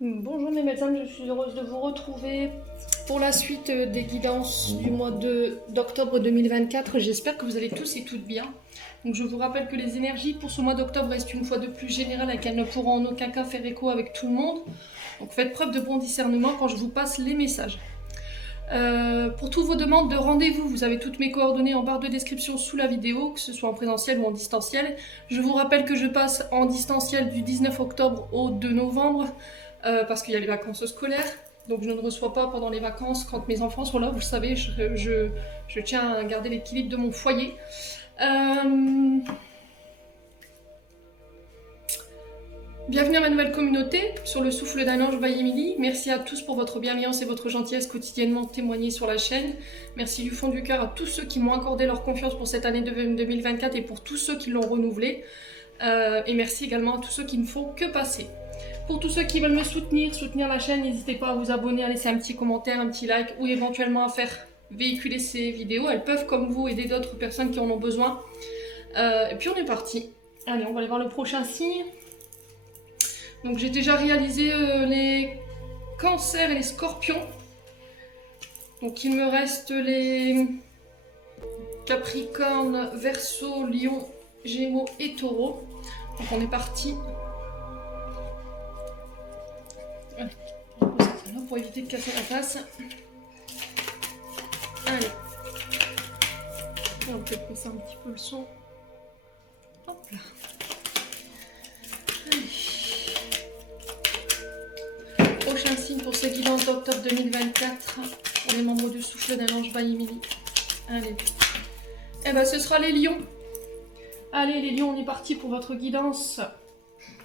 Bonjour mes médecins, je suis heureuse de vous retrouver pour la suite des guidances du mois d'octobre 2024. J'espère que vous allez tous et toutes bien. Donc je vous rappelle que les énergies pour ce mois d'octobre restent une fois de plus générales et qu'elles ne pourront en aucun cas faire écho avec tout le monde. Donc faites preuve de bon discernement quand je vous passe les messages. Pour toutes vos demandes de rendez-vous, vous avez toutes mes coordonnées en barre de description sous la vidéo, que ce soit en présentiel ou en distanciel. Je vous rappelle que je passe en distanciel du 19 octobre au 2 novembre, parce qu'il y a les vacances scolaires. Donc je ne reçois pas pendant les vacances quand mes enfants sont là. Vous le savez, je tiens à garder l'équilibre de mon foyer. Bienvenue à ma nouvelle communauté sur le souffle d'un ange by Emily. Merci à tous pour votre bienveillance et votre gentillesse quotidiennement témoignée sur la chaîne. Merci du fond du cœur à tous ceux qui m'ont accordé leur confiance pour cette année 2024 et pour tous ceux qui l'ont renouvelée. Et merci également à tous ceux qui ne font que passer. Pour tous ceux qui veulent me soutenir la chaîne, n'hésitez pas à vous abonner, à laisser un petit commentaire, un petit like ou éventuellement à faire véhiculer ces vidéos. Elles peuvent, comme vous, aider d'autres personnes qui en ont besoin. Et puis on est parti. Allez, on va aller voir le prochain signe. Donc j'ai déjà réalisé les cancers et les scorpions. Donc il me reste les capricornes, verseau, lion, gémeaux et taureau. Donc on est parti. Allez, on va poser celle-là pour éviter de casser la tasse. Allez. On va peut-être baisser un petit peu le son. Hop là. Allez. Prochain signe pour ce guidance d'octobre 2024 pour les membres du souffle d'un ange by Emily. Allez. Eh ben ce sera les lions. Allez les lions, on est parti pour votre guidance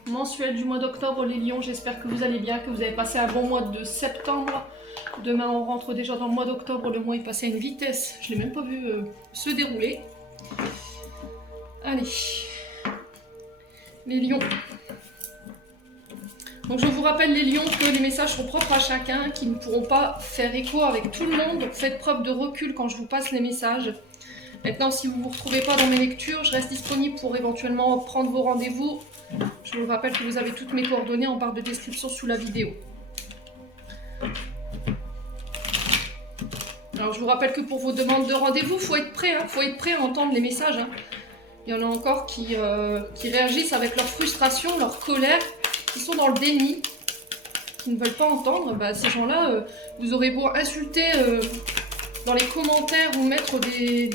mensuelle du mois d'octobre. Les lions, j'espère que vous allez bien, que vous avez passé un bon mois de septembre. Demain on rentre déjà dans le mois d'octobre, le mois est passé à une vitesse, je ne l'ai même pas vu se dérouler. Allez. Les lions. Donc je vous rappelle les lions que les messages sont propres à chacun, qui ne pourront pas faire écho avec tout le monde. Donc faites preuve de recul quand je vous passe les messages. Maintenant, si vous ne vous retrouvez pas dans mes lectures, je reste disponible pour éventuellement prendre vos rendez-vous. Je vous rappelle que vous avez toutes mes coordonnées en barre de description sous la vidéo. Alors je vous rappelle que pour vos demandes de rendez-vous, il faut être prêt, hein. Faut être prêt à entendre les messages. Hein. Il y en a encore qui réagissent avec leur frustration, leur colère, qui sont dans le déni, qui ne veulent pas entendre. Bah, ces gens-là, vous aurez beau insulter dans les commentaires ou mettre des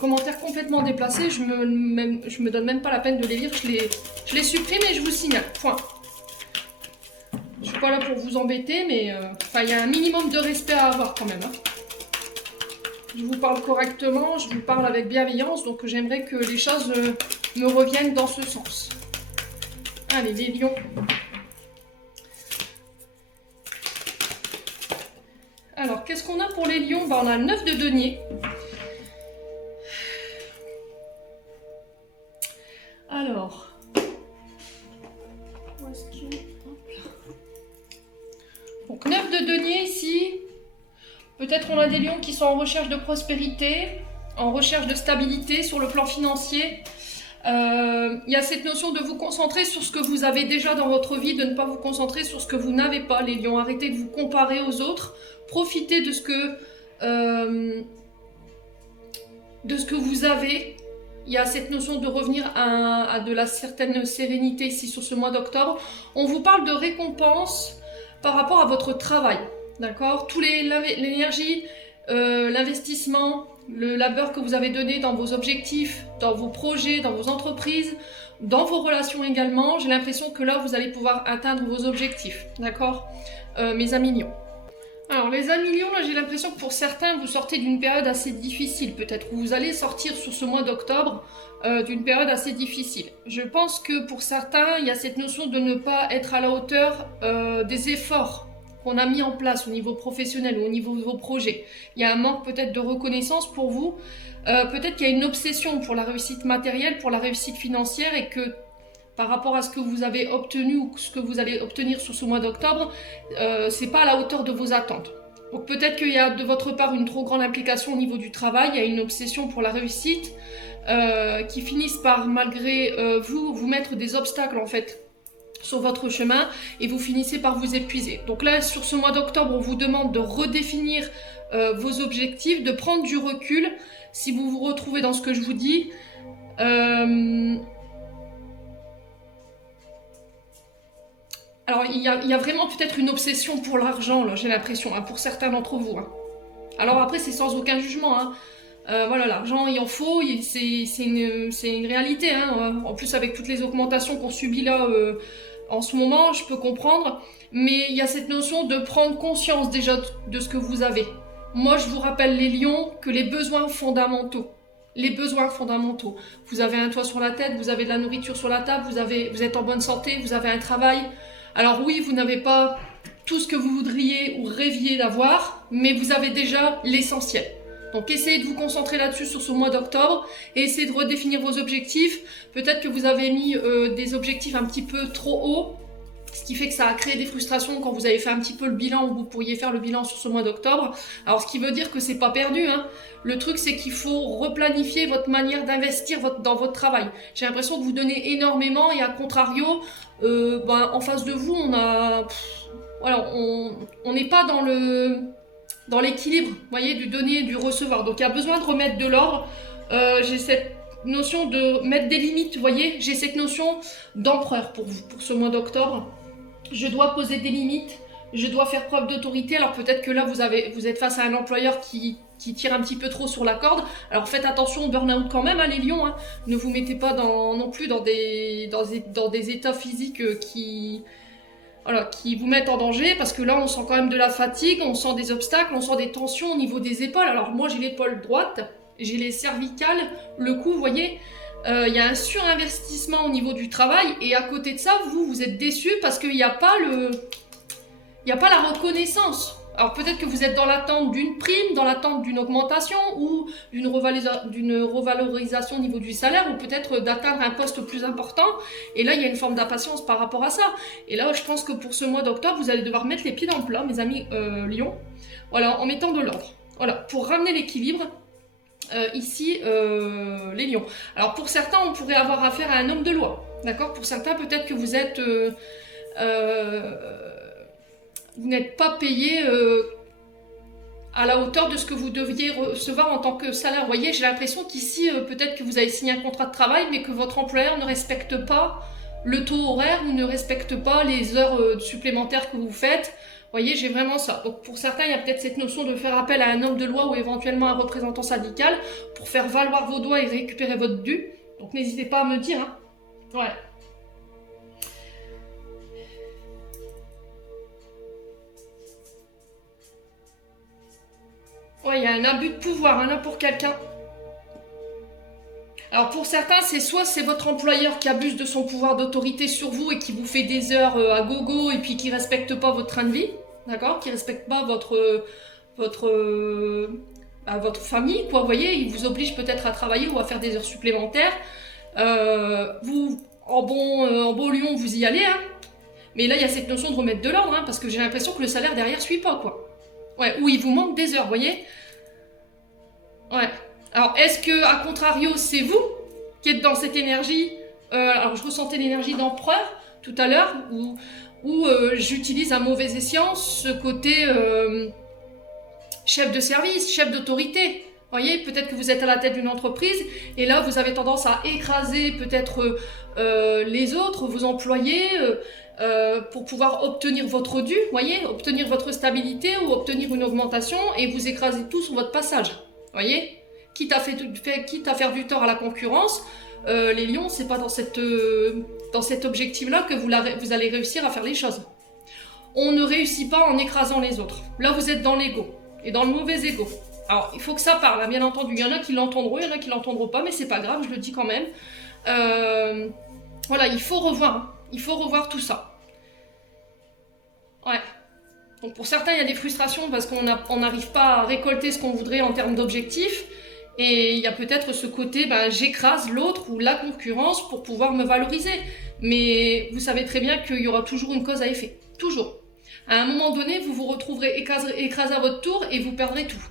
commentaires complètement déplacés, je me donne même pas la peine de les lire, je les supprime et je vous signale, point. Je suis pas là pour vous embêter, mais il y a un minimum de respect à avoir quand même. Hein. Je vous parle correctement, je vous parle avec bienveillance, donc j'aimerais que les choses me reviennent dans ce sens. Allez, les lions. Alors, qu'est-ce qu'on a pour les lions? On a le 9 de denier. Alors, où est-ce qu'il est? Donc, 9 de denier ici. Peut-être on a des lions qui sont en recherche de prospérité, en recherche de stabilité sur le plan financier. Il y a cette notion de vous concentrer sur ce que vous avez déjà dans votre vie, de ne pas vous concentrer sur ce que vous n'avez pas. Les lions, arrêtez de vous comparer aux autres. Profitez de ce que vous avez. Il y a cette notion de revenir à de la certaine sérénité ici sur ce mois d'octobre. On vous parle de récompense par rapport à votre travail. D'accord? L'énergie, l'investissement, le labeur que vous avez donné dans vos objectifs, dans vos projets, dans vos entreprises, dans vos relations également, j'ai l'impression que là, vous allez pouvoir atteindre vos objectifs. D'accord? Mes amis lions. Alors, les amis lions, là, j'ai l'impression que pour certains, vous sortez d'une période assez difficile, peut-être. Vous allez sortir sur ce mois d'octobre d'une période assez difficile. Je pense que pour certains, il y a cette notion de ne pas être à la hauteur des efforts qu'on a mis en place au niveau professionnel ou au niveau de vos projets. Il y a un manque peut-être de reconnaissance pour vous. Peut-être qu'il y a une obsession pour la réussite matérielle, pour la réussite financière et que par rapport à ce que vous avez obtenu ou ce que vous allez obtenir sur ce mois d'octobre, c'est pas à la hauteur de vos attentes. Donc peut-être qu'il y a de votre part une trop grande implication au niveau du travail, il y a une obsession pour la réussite qui finissent par, malgré vous mettre des obstacles en fait sur votre chemin et vous finissez par vous épuiser. Donc là, sur ce mois d'octobre, on vous demande de redéfinir vos objectifs, de prendre du recul. Si vous vous retrouvez dans ce que je vous dis, alors il y a vraiment peut-être une obsession pour l'argent, là, j'ai l'impression, hein, pour certains d'entre vous. Hein. Alors après, c'est sans aucun jugement. Hein. Voilà, l'argent, il en faut, c'est une réalité. Hein. En plus, avec toutes les augmentations qu'on subit là en ce moment, je peux comprendre. Mais il y a cette notion de prendre conscience déjà de ce que vous avez. Moi, je vous rappelle, les lions, que les besoins fondamentaux, vous avez un toit sur la tête, vous avez de la nourriture sur la table, vous êtes en bonne santé, vous avez un travail. Alors oui, vous n'avez pas tout ce que vous voudriez ou rêviez d'avoir, mais vous avez déjà l'essentiel. Donc essayez de vous concentrer là-dessus sur ce mois d'octobre et essayez de redéfinir vos objectifs. Peut-être que vous avez mis des objectifs un petit peu trop hauts, ce qui fait que ça a créé des frustrations quand vous avez fait un petit peu le bilan, ou vous pourriez faire le bilan sur ce mois d'octobre. Alors ce qui veut dire que c'est pas perdu, hein. Le truc c'est qu'il faut replanifier votre manière d'investir dans votre travail. J'ai l'impression que vous donnez énormément et à contrario, en face de vous, on n'est pas dans l'équilibre, vous voyez, du donner et du recevoir. Donc il y a besoin de remettre de l'ordre. J'ai cette notion de mettre des limites, vous voyez, j'ai cette notion d'empereur pour vous, pour ce mois d'octobre. Je dois poser des limites, je dois faire preuve d'autorité. Alors peut-être que là, vous êtes face à un employeur qui tire un petit peu trop sur la corde. Alors faites attention au burn-out quand même, hein, les lions. Hein. Ne vous mettez pas non plus dans des états physiques qui vous mettent en danger, parce que là, on sent quand même de la fatigue, on sent des obstacles, on sent des tensions au niveau des épaules. Alors moi, j'ai l'épaule droite, j'ai les cervicales, le cou, vous voyez, il y a un surinvestissement au niveau du travail, et à côté de ça, vous êtes déçus parce qu'il n'y a pas la reconnaissance. Alors peut-être que vous êtes dans l'attente d'une prime, dans l'attente d'une augmentation ou d'une revalorisation au niveau du salaire, ou peut-être d'atteindre un poste plus important. Et là, il y a une forme d'impatience par rapport à ça. Et là, je pense que pour ce mois d'octobre, vous allez devoir mettre les pieds dans le plat, mes amis Lions. Voilà, en mettant de l'ordre. Voilà, pour ramener l'équilibre. Ici, les lions. Alors pour certains, on pourrait avoir affaire à un homme de loi. D'accord ? Pour certains, peut-être que vous êtes... vous n'êtes pas payé à la hauteur de ce que vous deviez recevoir en tant que salaire. Vous voyez, j'ai l'impression qu'ici, peut-être que vous avez signé un contrat de travail, mais que votre employeur ne respecte pas le taux horaire ou ne respecte pas les heures supplémentaires que vous faites. Vous voyez, j'ai vraiment ça. Donc pour certains, il y a peut-être cette notion de faire appel à un homme de loi ou éventuellement un représentant syndical pour faire valoir vos droits et récupérer votre dû. Donc n'hésitez pas à me dire. Hein. Ouais. Ouais, il y a un abus de pouvoir, hein, là, pour quelqu'un. Alors pour certains, c'est votre employeur qui abuse de son pouvoir d'autorité sur vous et qui vous fait des heures à gogo et puis qui respecte pas votre train de vie, d'accord, qui respecte pas votre famille, quoi. Vous voyez, il vous oblige peut-être à travailler ou à faire des heures supplémentaires. Vous, en bon lion, vous y allez, hein. Mais là, il y a cette notion de remettre de l'ordre, hein, parce que j'ai l'impression que le salaire derrière suit pas, quoi. Ouais, ou il vous manque des heures, vous voyez. Ouais. Alors, est-ce que, à contrario, c'est vous qui êtes dans cette énergie alors, je ressentais l'énergie d'empereur tout à l'heure, où j'utilise à mauvais escient ce côté chef de service, chef d'autorité. Vous voyez, peut-être que vous êtes à la tête d'une entreprise, et là, vous avez tendance à écraser peut-être les autres, vos employés, pour pouvoir obtenir votre dû, vous voyez, obtenir votre stabilité ou obtenir une augmentation, et vous écrasez tout sur votre passage. Vous voyez ? Quitte à faire du tort à la concurrence, les lions, c'est pas dans cet objectif-là que vous allez réussir à faire les choses. On ne réussit pas en écrasant les autres. Là, vous êtes dans l'ego, et dans le mauvais ego. Alors, il faut que ça parle, hein, bien entendu. Il y en a qui l'entendront, il y en a qui l'entendront pas, mais c'est pas grave, je le dis quand même. Voilà, il faut revoir tout ça. Ouais. Donc pour certains, il y a des frustrations parce qu'on n'arrive pas à récolter ce qu'on voudrait en termes d'objectifs. Et il y a peut-être ce côté, j'écrase l'autre ou la concurrence pour pouvoir me valoriser. Mais vous savez très bien qu'il y aura toujours une cause à effet. Toujours. À un moment donné, vous vous retrouverez écrasé à votre tour et vous perdrez tout.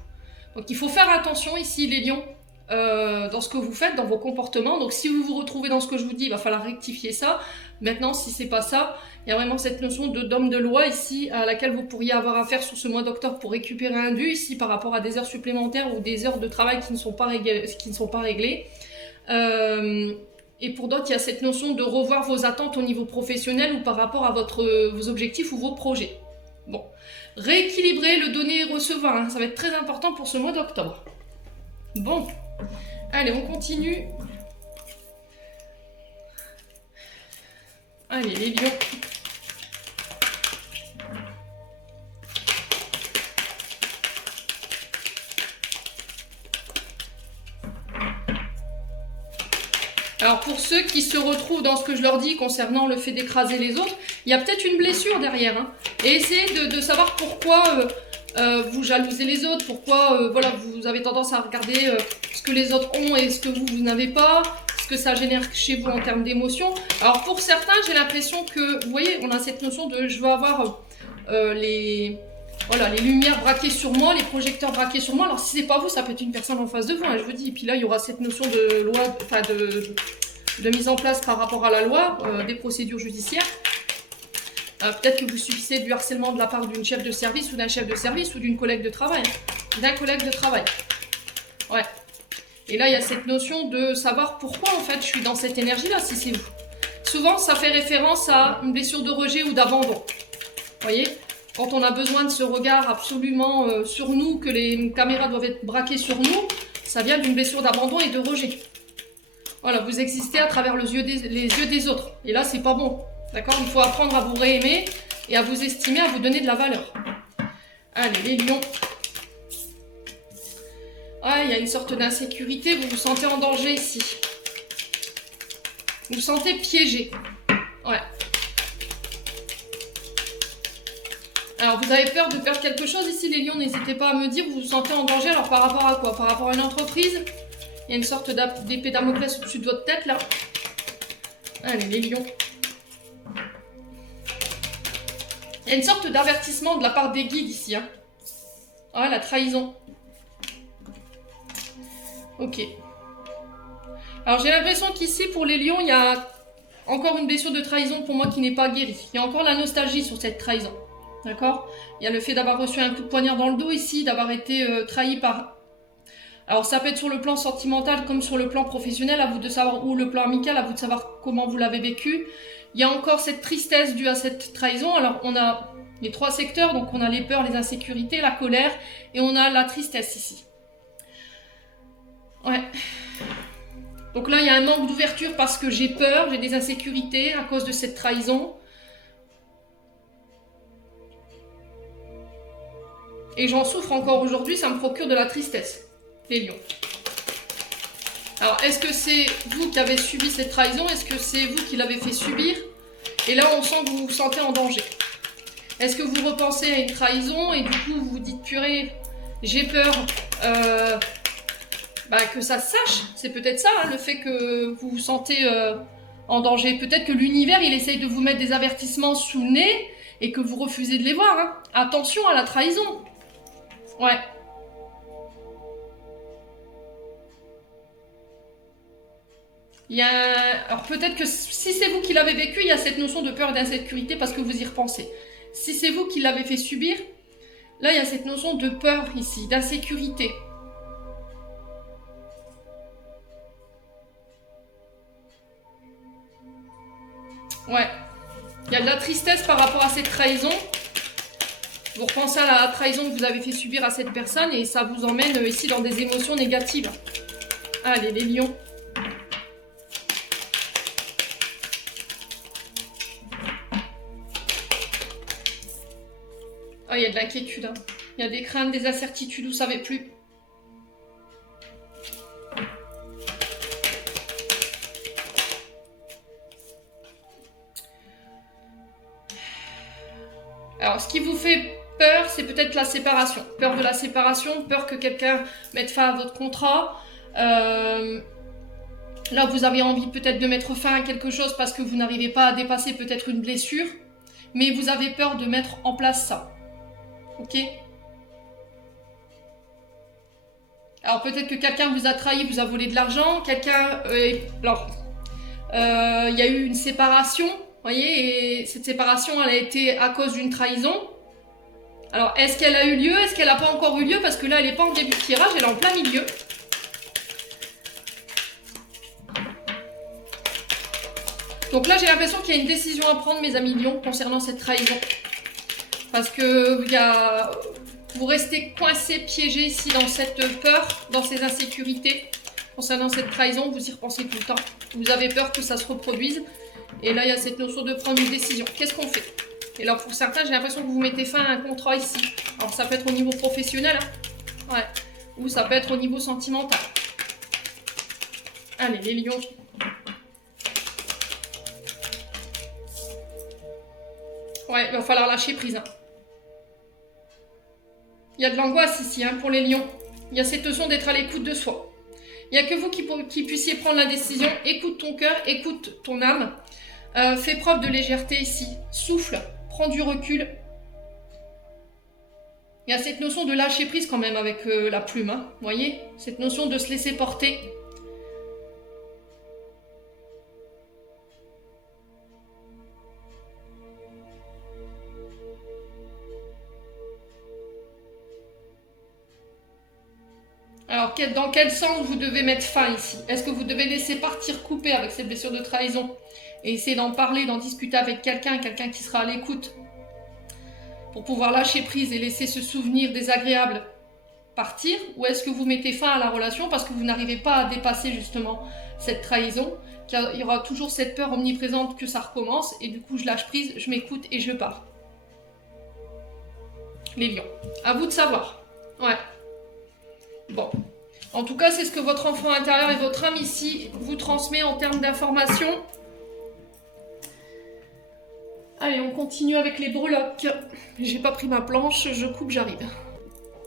Donc il faut faire attention ici, les lions. dans ce que vous faites, dans vos comportements. Donc si vous vous retrouvez dans ce que je vous dis, il va falloir rectifier ça. Maintenant, si c'est pas ça, il y a vraiment cette notion d'homme de loi ici à laquelle vous pourriez avoir affaire sur ce mois d'octobre pour récupérer un dû ici par rapport à des heures supplémentaires ou des heures de travail qui ne sont pas réglées. Et pour d'autres, il y a cette notion de revoir vos attentes au niveau professionnel ou par rapport à vos objectifs ou vos projets. Bon, rééquilibrer le donner et recevoir, hein, ça va être très important pour ce mois d'octobre. Bon, allez, on continue. Allez, les lions. Alors pour ceux qui se retrouvent dans ce que je leur dis concernant le fait d'écraser les autres, il y a peut-être une blessure derrière. Hein. Et essayez de savoir pourquoi vous jalousez les autres, pourquoi voilà, vous avez tendance à regarder ce que les autres ont et ce que vous n'avez pas, ce que ça génère chez vous en termes d'émotions. Alors pour certains, j'ai l'impression que, vous voyez, on a cette notion de je veux avoir les lumières braquées sur moi, les projecteurs braqués sur moi. Alors si c'est pas vous, ça peut être une personne en face de vous, hein, je vous dis. Et puis là, il y aura cette notion de loi, enfin de mise en place par rapport à la loi, des procédures judiciaires. Peut-être que vous subissez du harcèlement de la part d'une chef de service ou d'un chef de service ou d'une collègue de travail. D'un collègue de travail. Ouais. Et là, il y a cette notion de savoir pourquoi, en fait, je suis dans cette énergie-là, si c'est vous. Souvent, ça fait référence à une blessure de rejet ou d'abandon. Vous voyez ? Quand on a besoin de ce regard absolument sur nous, que les caméras doivent être braquées sur nous, ça vient d'une blessure d'abandon et de rejet. Voilà, vous existez à travers les yeux des autres. Et là, c'est pas bon. D'accord ? Il faut apprendre à vous réaimer et à vous estimer, à vous donner de la valeur. Allez, les lions. Ah, il y a une sorte d'insécurité, vous vous sentez en danger ici. Vous vous sentez piégé. Ouais. Alors, vous avez peur de perdre quelque chose ici, les lions, n'hésitez pas à me dire, vous vous sentez en danger, alors par rapport à quoi? Par rapport à une entreprise? Il y a une sorte d'épée Damoclès au-dessus de votre tête, là. Allez, les lions. Il y a une sorte d'avertissement de la part des guides ici, hein. Ah, la trahison. Ok. Alors, j'ai l'impression qu'ici, pour les lions, il y a encore une blessure de trahison pour moi qui n'est pas guérie. Il y a encore la nostalgie sur cette trahison. D'accord? Il y a le fait d'avoir reçu un coup de poignard dans le dos ici, d'avoir été trahi par... Alors ça peut être sur le plan sentimental comme sur le plan professionnel, à vous de savoir, ou le plan amical, à vous de savoir comment vous l'avez vécu. Il y a encore cette tristesse due à cette trahison. Alors on a les trois secteurs, donc on a les peurs, les insécurités, la colère, et on a la tristesse ici. Ouais. Donc là il y a un manque d'ouverture parce que j'ai peur, j'ai des insécurités à cause de cette trahison. Et j'en souffre encore aujourd'hui, ça me procure de la tristesse, les lions. Alors, est-ce que c'est vous qui avez subi cette trahison? Est-ce que c'est vous qui l'avez fait subir? Et là, on sent que vous vous sentez en danger. Est-ce que vous repensez à une trahison et du coup, vous vous dites, purée, j'ai peur que ça se sache? C'est peut-être ça, hein, le fait que vous vous sentez en danger. Peut-être que l'univers, il essaye de vous mettre des avertissements sous le nez et que vous refusez de les voir. Hein. Attention à la trahison. Ouais. Alors peut-être que si c'est vous qui l'avez vécu, il y a cette notion de peur et d'insécurité parce que vous y repensez. Si c'est vous qui l'avez fait subir, là il y a cette notion de peur ici, d'insécurité. Ouais. Il y a de la tristesse par rapport à cette trahison. Vous repensez à la trahison que vous avez fait subir à cette personne et ça vous emmène ici dans des émotions négatives. Allez, les lions. Ah, il y a de l'inquiétude. Hein. Il y a des craintes, des incertitudes, vous ne savez plus. Alors, ce qui vous fait peur, c'est peut-être la séparation. Peur de la séparation, peur que quelqu'un mette fin à votre contrat. Là, vous avez envie peut-être de mettre fin à quelque chose parce que vous n'arrivez pas à dépasser peut-être une blessure. Mais vous avez peur de mettre en place ça. Ok? Alors peut-être que quelqu'un vous a trahi, vous a volé de l'argent, quelqu'un... alors, il y a eu une séparation, vous voyez, et cette séparation, elle a été à cause d'une trahison. Alors, est-ce qu'elle a eu lieu? Est-ce qu'elle n'a pas encore eu lieu? Parce que là, elle n'est pas en début de tirage, elle est en plein milieu. Donc là, j'ai l'impression qu'il y a une décision à prendre, mes amis Lions, concernant cette trahison. Parce que vous restez coincé, piégé ici dans cette peur, dans ces insécurités. Concernant cette trahison, vous y repensez tout le temps. Vous avez peur que ça se reproduise. Et là, il y a cette notion de prendre une décision. Qu'est-ce qu'on fait? Et alors, pour certains, j'ai l'impression que vous mettez fin à un contrat ici. Alors, ça peut être au niveau professionnel, hein. Ouais. Ou ça peut être au niveau sentimental. Allez, les lions. Ouais, il va falloir lâcher prise, hein. Il y a de l'angoisse ici, hein, pour les lions. Il y a cette notion d'être à l'écoute de soi. Il n'y a que vous qui puissiez prendre la décision. Écoute ton cœur, écoute ton âme. Fais preuve de légèreté ici. Souffle, prends du recul. Il y a cette notion de lâcher prise quand même avec la plume, hein, vous voyez? Cette notion de se laisser porter. Alors, dans quel sens vous devez mettre fin ici? Est-ce que vous devez laisser partir couper avec cette blessure de trahison et essayer d'en parler, d'en discuter avec quelqu'un qui sera à l'écoute pour pouvoir lâcher prise et laisser ce souvenir désagréable partir? Ou est-ce que vous mettez fin à la relation parce que vous n'arrivez pas à dépasser justement cette trahison? Il y aura toujours cette peur omniprésente que ça recommence et du coup je lâche prise, je m'écoute et je pars. Les lions. À vous de savoir. Ouais. Bon. En tout cas, c'est ce que votre enfant intérieur et votre âme ici vous transmet en termes d'informations. Allez, on continue avec les breloques. J'ai pas pris ma planche, je coupe, j'arrive.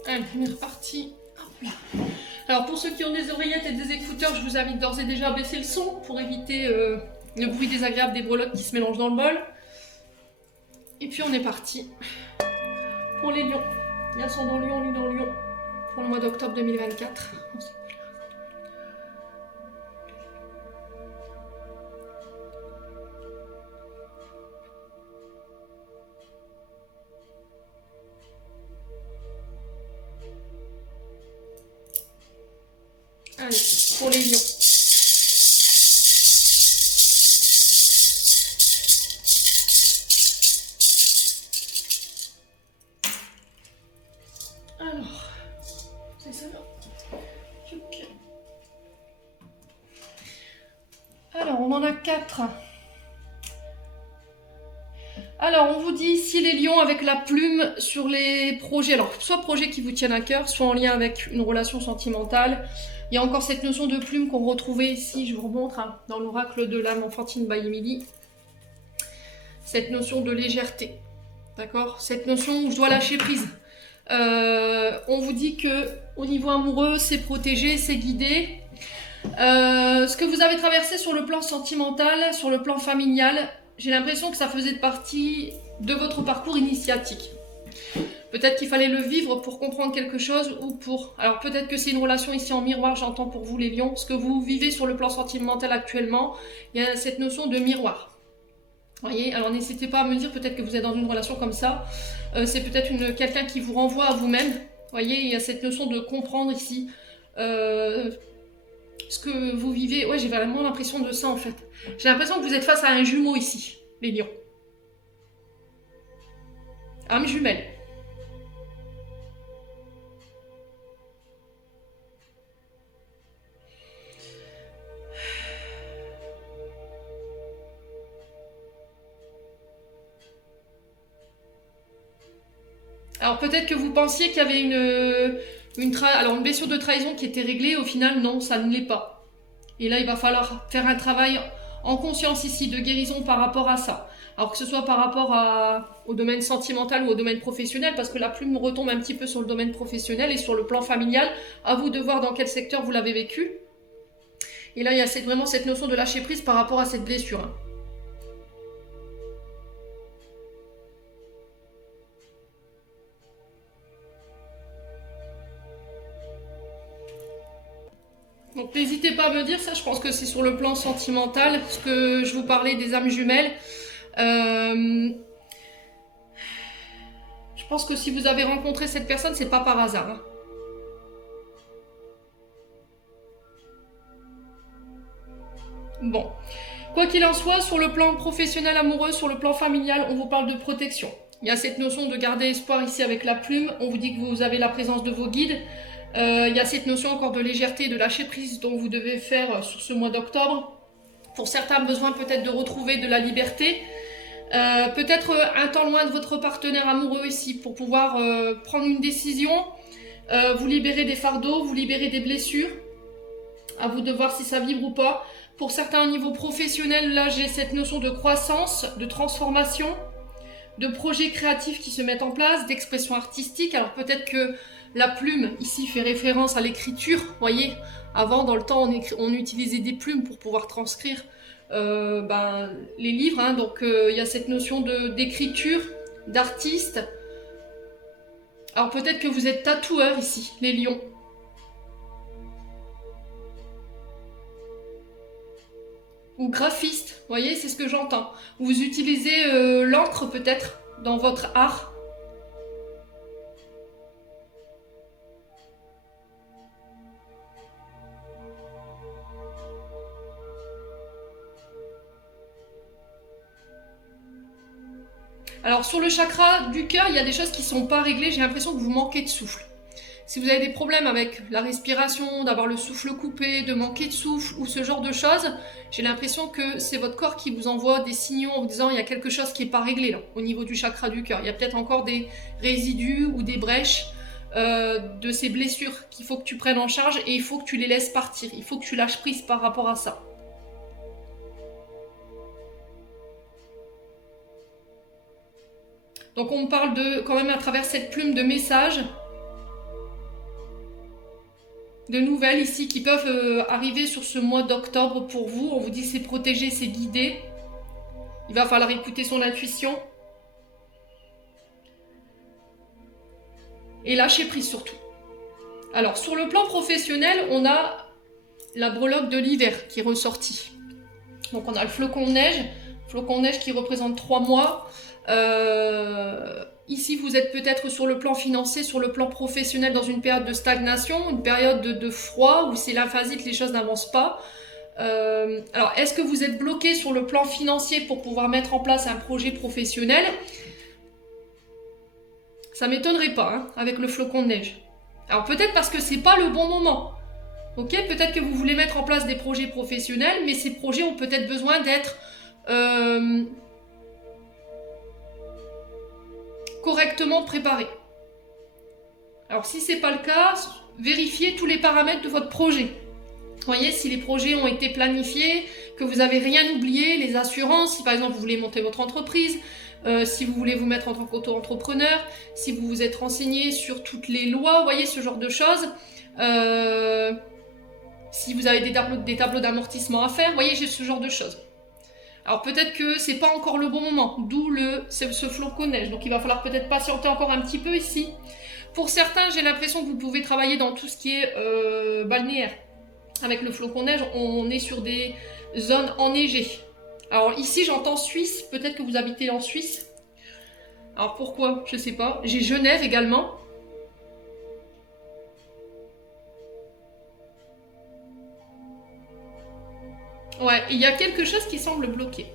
Allez, on est reparti. Hop là. Alors, pour ceux qui ont des oreillettes et des écouteurs, je vous invite d'ores et déjà à baisser le son pour éviter le bruit désagréable des breloques qui se mélangent dans le bol. Et puis, on est parti pour les lions. Ascendant lion, lune en lion, pour le mois d'octobre 2024. Allez, pour les lions. Alors, c'est ça là. Alors, on en a 4. Alors, on vous dit ici les lions avec la plume sur les projets. Alors, soit projets qui vous tiennent à cœur, soit en lien avec une relation sentimentale. Il y a encore cette notion de plume qu'on retrouvait ici, je vous remontre, hein, dans l'oracle de l'âme enfantine by Emily. Cette notion de légèreté, d'accord? Cette notion où je dois lâcher prise. On vous dit que au niveau amoureux, c'est protégé, c'est guidé. Ce que vous avez traversé sur le plan sentimental, sur le plan familial, j'ai l'impression que ça faisait partie de votre parcours initiatique. Peut-être qu'il fallait le vivre pour comprendre quelque chose ou pour... Alors peut-être que c'est une relation ici en miroir, j'entends pour vous les lions. Ce que vous vivez sur le plan sentimental actuellement, il y a cette notion de miroir. Vous voyez, alors n'hésitez pas à me dire peut-être que vous êtes dans une relation comme ça. C'est peut-être quelqu'un qui vous renvoie à vous-même. Vous voyez, il y a cette notion de comprendre ici ce que vous vivez. Ouais, j'ai vraiment l'impression de ça en fait. J'ai l'impression que vous êtes face à un jumeau ici, les lions. Âme jumelle. Alors peut-être que vous pensiez qu'il y avait une blessure de trahison qui était réglée, au final non, ça ne l'est pas. Et là il va falloir faire un travail en conscience ici de guérison par rapport à ça. Alors que ce soit par rapport au domaine sentimental ou au domaine professionnel, parce que la plume retombe un petit peu sur le domaine professionnel et sur le plan familial, à vous de voir dans quel secteur vous l'avez vécu. Et là il y a vraiment cette notion de lâcher prise par rapport à cette blessure, hein. Donc n'hésitez pas à me dire, ça je pense que c'est sur le plan sentimental, parce que je vous parlais des âmes jumelles. Je pense que si vous avez rencontré cette personne, c'est pas par hasard. Hein. Bon. Quoi qu'il en soit, sur le plan professionnel amoureux, sur le plan familial, on vous parle de protection. Il y a cette notion de garder espoir ici avec la plume. On vous dit que vous avez la présence de vos guides. Il y a cette notion encore de légèreté, de lâcher prise dont vous devez faire sur ce mois d'octobre. Pour certains, besoin peut-être de retrouver de la liberté. Peut-être un temps loin de votre partenaire amoureux ici pour pouvoir prendre une décision. Vous libérer des fardeaux, vous libérer des blessures. À vous de voir si ça vibre ou pas. Pour certains au niveau professionnel, là j'ai cette notion de croissance, de transformation, de projets créatifs qui se mettent en place, d'expression artistique. Alors peut-être que la plume ici fait référence à l'écriture, voyez. Avant dans le temps on utilisait des plumes pour pouvoir transcrire les livres, hein. Donc il y a cette notion d'écriture, d'artiste. Alors peut-être que vous êtes tatoueur ici, les lions. Ou graphiste, vous voyez, c'est ce que j'entends. Vous utilisez l'encre peut-être dans votre art. Alors sur le chakra du cœur, il y a des choses qui ne sont pas réglées, j'ai l'impression que vous manquez de souffle. Si vous avez des problèmes avec la respiration, d'avoir le souffle coupé, de manquer de souffle ou ce genre de choses, j'ai l'impression que c'est votre corps qui vous envoie des signaux en vous disant il y a quelque chose qui n'est pas réglé là, au niveau du chakra du cœur. Il y a peut-être encore des résidus ou des brèches de ces blessures qu'il faut que tu prennes en charge et il faut que tu les laisses partir. Il faut que tu lâches prise par rapport à ça. Donc on me parle de, quand même à travers cette plume de messages, de nouvelles ici qui peuvent arriver sur ce mois d'octobre pour vous. On vous dit c'est protégé, c'est guidé. Il va falloir écouter son intuition. Et lâcher prise surtout. Alors sur le plan professionnel, on a la breloque de l'hiver qui est ressortie. Donc on a le flocon de neige qui représente 3 mois. Ici, vous êtes peut-être sur le plan financier, sur le plan professionnel, dans une période de stagnation, une période de froid, où c'est l'emphasite, les choses n'avancent pas. Alors, est-ce que vous êtes bloqué sur le plan financier pour pouvoir mettre en place un projet professionnel? Ça m'étonnerait pas, hein, avec le flocon de neige. Alors, peut-être parce que c'est pas le bon moment. Ok, peut-être que vous voulez mettre en place des projets professionnels, mais ces projets ont peut-être besoin d'être correctement préparés. Alors si c'est pas le cas, vérifiez tous les paramètres de votre projet. Voyez si les projets ont été planifiés, que vous n'avez rien oublié, les assurances, si par exemple vous voulez monter votre entreprise, si vous voulez vous mettre en tant qu'auto-entrepreneur, si vous vous êtes renseigné sur toutes les lois, voyez ce genre de choses. Si vous avez des tableaux d'amortissement à faire, voyez j'ai ce genre de choses. Alors peut-être que c'est pas encore le bon moment, d'où ce flocon de neige. Donc il va falloir peut-être patienter encore un petit peu ici. Pour certains, j'ai l'impression que vous pouvez travailler dans tout ce qui est balnéaire. Avec le flocon de neige, on est sur des zones enneigées. Alors ici, j'entends Suisse. Peut-être que vous habitez en Suisse. Alors pourquoi? Je sais pas. J'ai Genève également. Ouais, il y a quelque chose qui semble bloqué.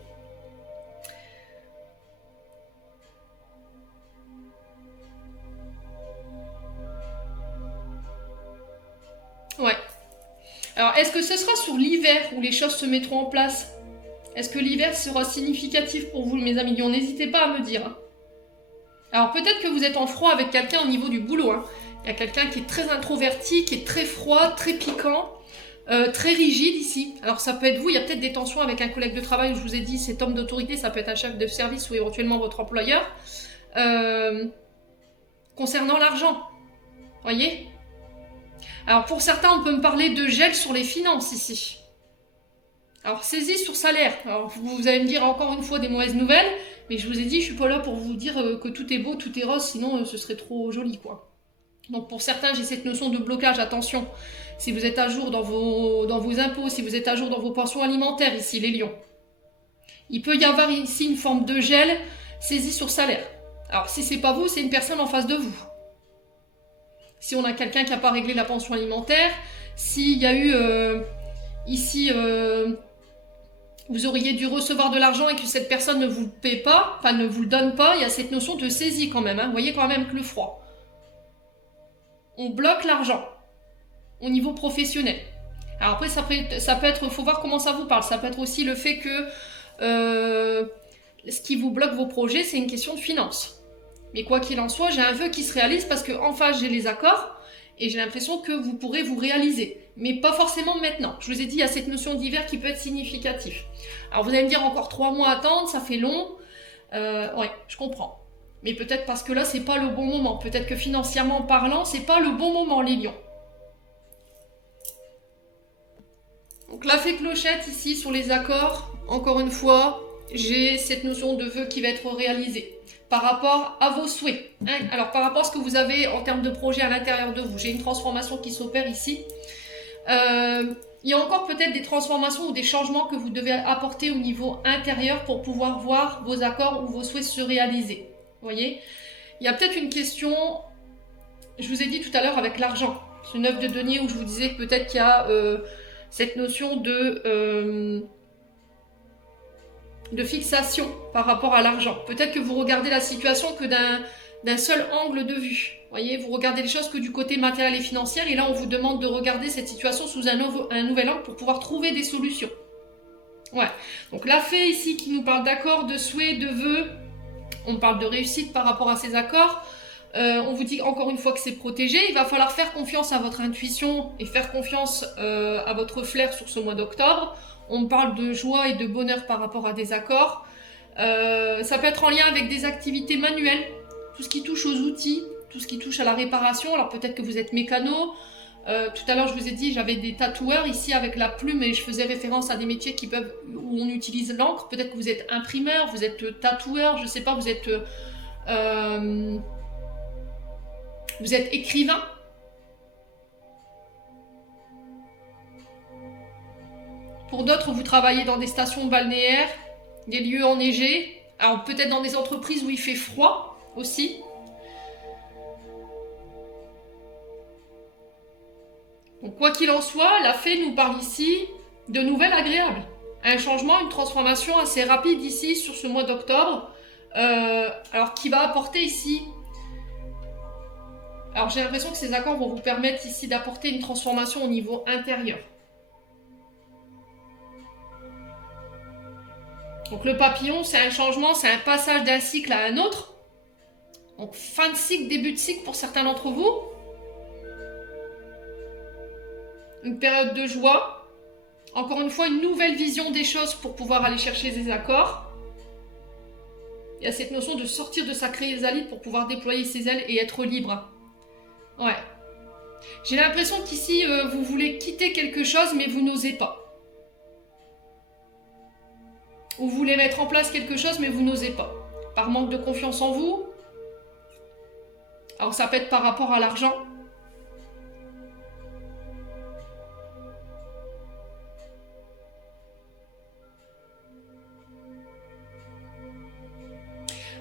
Ouais. Alors, est-ce que ce sera sur l'hiver où les choses se mettront en place? Est-ce que l'hiver sera significatif pour vous, mes amis? N'hésitez pas à me dire. Hein. Alors, peut-être que vous êtes en froid avec quelqu'un au niveau du boulot. Hein. Il y a quelqu'un qui est très introverti, qui est très froid, très piquant. Très rigide ici. Alors ça peut être vous, il y a peut-être des tensions avec un collègue de travail, je vous ai dit, cet homme d'autorité, ça peut être un chef de service ou éventuellement votre employeur. Concernant l'argent, voyez. Alors pour certains, on peut me parler de gel sur les finances ici. Alors saisie sur salaire. Alors vous allez me dire encore une fois des mauvaises nouvelles, mais je vous ai dit, je suis pas là pour vous dire que tout est beau, tout est rose, sinon ce serait trop joli quoi. Donc pour certains, j'ai cette notion de blocage, attention. Si vous êtes à jour dans vos impôts, si vous êtes à jour dans vos pensions alimentaires, ici les lions. Il peut y avoir ici une forme de gel saisi sur salaire. Alors si c'est pas vous, c'est une personne en face de vous. Si on a quelqu'un qui n'a pas réglé la pension alimentaire, s'il y a eu ici, vous auriez dû recevoir de l'argent et que cette personne ne vous le paie pas, enfin ne vous le donne pas, il y a cette notion de saisie quand même. Hein. Vous voyez quand même que le froid. On bloque l'argent au niveau professionnel. Alors après, ça peut être, il faut voir comment ça vous parle. Ça peut être aussi le fait que ce qui vous bloque vos projets, c'est une question de finances. Mais quoi qu'il en soit, j'ai un vœu qui se réalise parce qu'en face, j'ai les accords et j'ai l'impression que vous pourrez vous réaliser. Mais pas forcément maintenant. Je vous ai dit, il y a cette notion d'hiver qui peut être significative. Alors vous allez me dire encore 3 mois à attendre, ça fait long. Ouais, je comprends. Mais peut-être parce que là, c'est pas le bon moment. Peut-être que financièrement parlant, c'est pas le bon moment, les lions. Donc la fée clochette ici sur les accords, encore une fois, j'ai cette notion de vœu qui va être réalisée par rapport à vos souhaits. Hein. Alors par rapport à ce que vous avez en termes de projet à l'intérieur de vous, j'ai une transformation qui s'opère ici. Il y a encore peut-être des transformations ou des changements que vous devez apporter au niveau intérieur pour pouvoir voir vos accords ou vos souhaits se réaliser. Vous voyez, il y a peut-être une question, je vous ai dit tout à l'heure avec l'argent, ce 9 de denier où je vous disais que peut-être qu'il y a cette notion de fixation par rapport à l'argent. Peut-être que vous regardez la situation que d'un seul angle de vue. Vous voyez, vous regardez les choses que du côté matériel et financier et là on vous demande de regarder cette situation sous un nouvel angle pour pouvoir trouver des solutions. Ouais, donc la fée ici qui nous parle d'accords, de souhaits, de vœux, on parle de réussite par rapport à ces accords. On vous dit encore une fois que c'est protégé. Il va falloir faire confiance à votre intuition et faire confiance à votre flair sur ce mois d'octobre. On parle de joie et de bonheur par rapport à des accords. Ça peut être en lien avec des activités manuelles, tout ce qui touche aux outils, tout ce qui touche à la réparation. Alors peut-être que vous êtes mécano. Tout à l'heure, je vous ai dit, j'avais des tatoueurs ici avec la plume et je faisais référence à des métiers où on utilise l'encre. Peut-être que vous êtes imprimeur, vous êtes tatoueur, je ne sais pas, vous êtes écrivain. Pour d'autres, vous travaillez dans des stations balnéaires, des lieux enneigés. Alors peut-être dans des entreprises où il fait froid aussi. Donc quoi qu'il en soit, la fée nous parle ici de nouvelles agréables. Un changement, une transformation assez rapide ici sur ce mois d'octobre. Alors qui va apporter ici... Alors j'ai l'impression que ces accords vont vous permettre ici d'apporter une transformation au niveau intérieur. Donc le papillon, c'est un changement, c'est un passage d'un cycle à un autre. Donc fin de cycle, début de cycle pour certains d'entre vous. Une période de joie. Encore une fois, une nouvelle vision des choses pour pouvoir aller chercher des accords. Il y a cette notion de sortir de sa chrysalide pour pouvoir déployer ses ailes et être libre. Ouais. J'ai l'impression qu'ici, vous voulez quitter quelque chose, mais vous n'osez pas. Ou vous voulez mettre en place quelque chose, mais vous n'osez pas. Par manque de confiance en vous. Alors ça peut être par rapport à l'argent.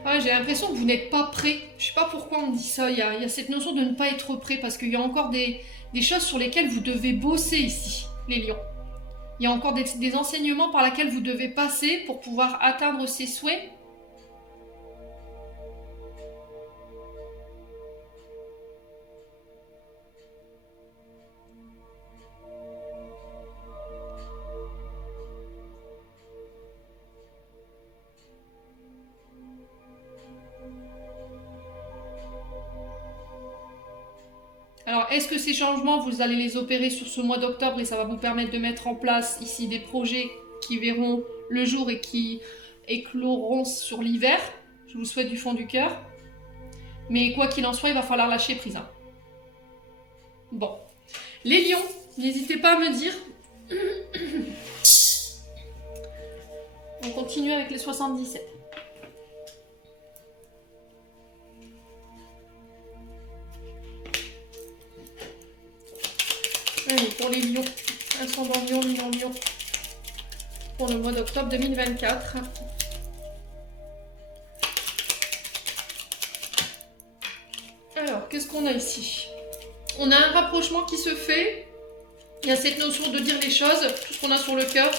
Ah, j'ai l'impression que vous n'êtes pas prêt. Je sais pas pourquoi on dit ça. Il y a cette notion de ne pas être prêt parce qu'il y a encore des choses sur lesquelles vous devez bosser ici, les lions. Il y a encore des enseignements par lesquels vous devez passer pour pouvoir atteindre ces souhaits. Alors, est-ce que ces changements, vous allez les opérer sur ce mois d'octobre et ça va vous permettre de mettre en place ici des projets qui verront le jour et qui écloront sur l'hiver? Je vous souhaite du fond du cœur. Mais quoi qu'il en soit, il va falloir lâcher prise. Hein. Bon. Les lions, n'hésitez pas à me dire. On continue avec les 77. Allez, pour les lions, ascendant lion, lunan lion, pour le mois d'octobre 2024. Alors, qu'est-ce qu'on a ici? On a un rapprochement qui se fait. Il y a cette notion de dire les choses, tout ce qu'on a sur le cœur.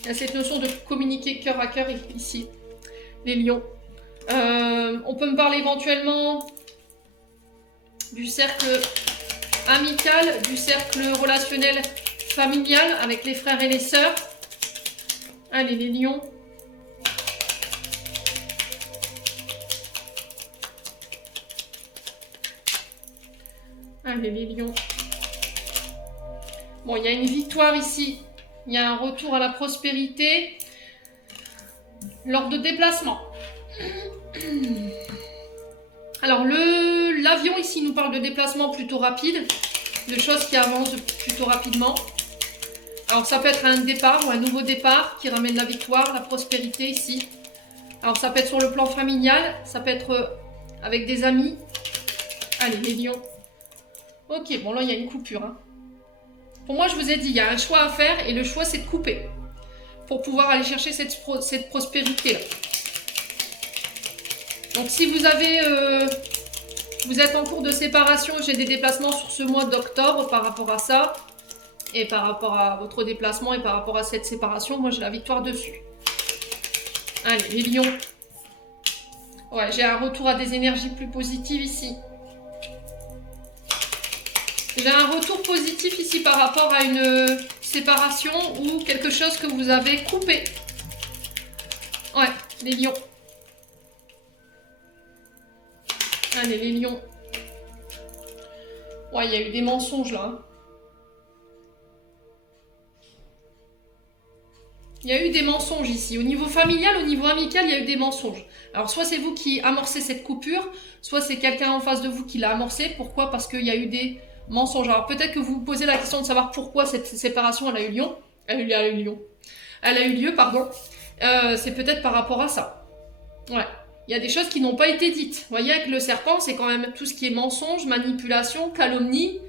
Il y a cette notion de communiquer cœur à cœur ici, les lions. On peut me parler éventuellement du cercle amical, du cercle relationnel familial avec les frères et les sœurs. Allez, les lions. Allez, les lions. Bon, il y a une victoire ici. Il y a un retour à la prospérité lors de déplacements. Alors, l'avion ici nous parle de déplacement plutôt rapide, de choses qui avancent plutôt rapidement. Alors, ça peut être un départ ou un nouveau départ qui ramène la victoire, la prospérité ici. Alors, ça peut être sur le plan familial, ça peut être avec des amis. Allez, les lions. Ok, bon là, il y a une coupure. Hein. Pour moi, je vous ai dit, il y a un choix à faire et le choix, c'est de couper pour pouvoir aller chercher cette prospérité-là. Donc, si vous avez, vous êtes en cours de séparation, j'ai des déplacements sur ce mois d'octobre par rapport à ça et par rapport à votre déplacement et par rapport à cette séparation, moi, j'ai la victoire dessus. Allez, les lions. Ouais, j'ai un retour à des énergies plus positives ici. J'ai un retour positif ici par rapport à une séparation ou quelque chose que vous avez coupé. Ouais, les lions. Allez, les lions. Ouais, il y a eu des mensonges là. Hein. Il y a eu des mensonges ici. Au niveau familial, au niveau amical, il y a eu des mensonges. Alors, soit c'est vous qui amorcez cette coupure, soit c'est quelqu'un en face de vous qui l'a amorcée. Pourquoi? Parce qu'il y a eu des mensonges. Alors, peut-être que vous vous posez la question de savoir pourquoi cette séparation, elle a eu lieu. Elle a eu lieu, pardon. C'est peut-être par rapport à ça. Ouais. Il y a des choses qui n'ont pas été dites. Vous voyez, avec le serpent, c'est quand même tout ce qui est mensonge, manipulation, calomnie.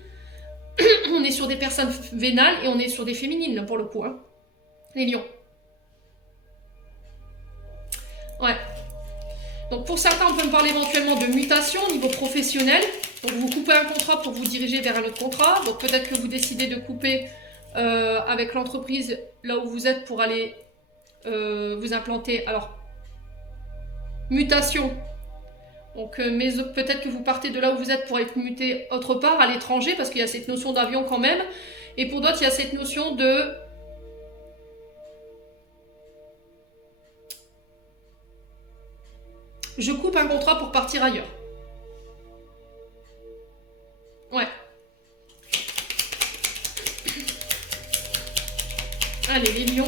On est sur des personnes vénales et on est sur des féminines, là, pour le coup. Hein. Les lions. Ouais. Donc pour certains, on peut me parler éventuellement de mutation au niveau professionnel. Donc vous coupez un contrat pour vous diriger vers un autre contrat. Donc peut-être que vous décidez de couper avec l'entreprise là où vous êtes pour aller vous implanter. Alors, mutation. Donc mais peut-être que vous partez de là où vous êtes pour être muté autre part, à l'étranger, parce qu'il y a cette notion d'avion quand même. Et pour d'autres, il y a cette notion de... Je coupe un contrat pour partir ailleurs. Ouais. Allez, les lions.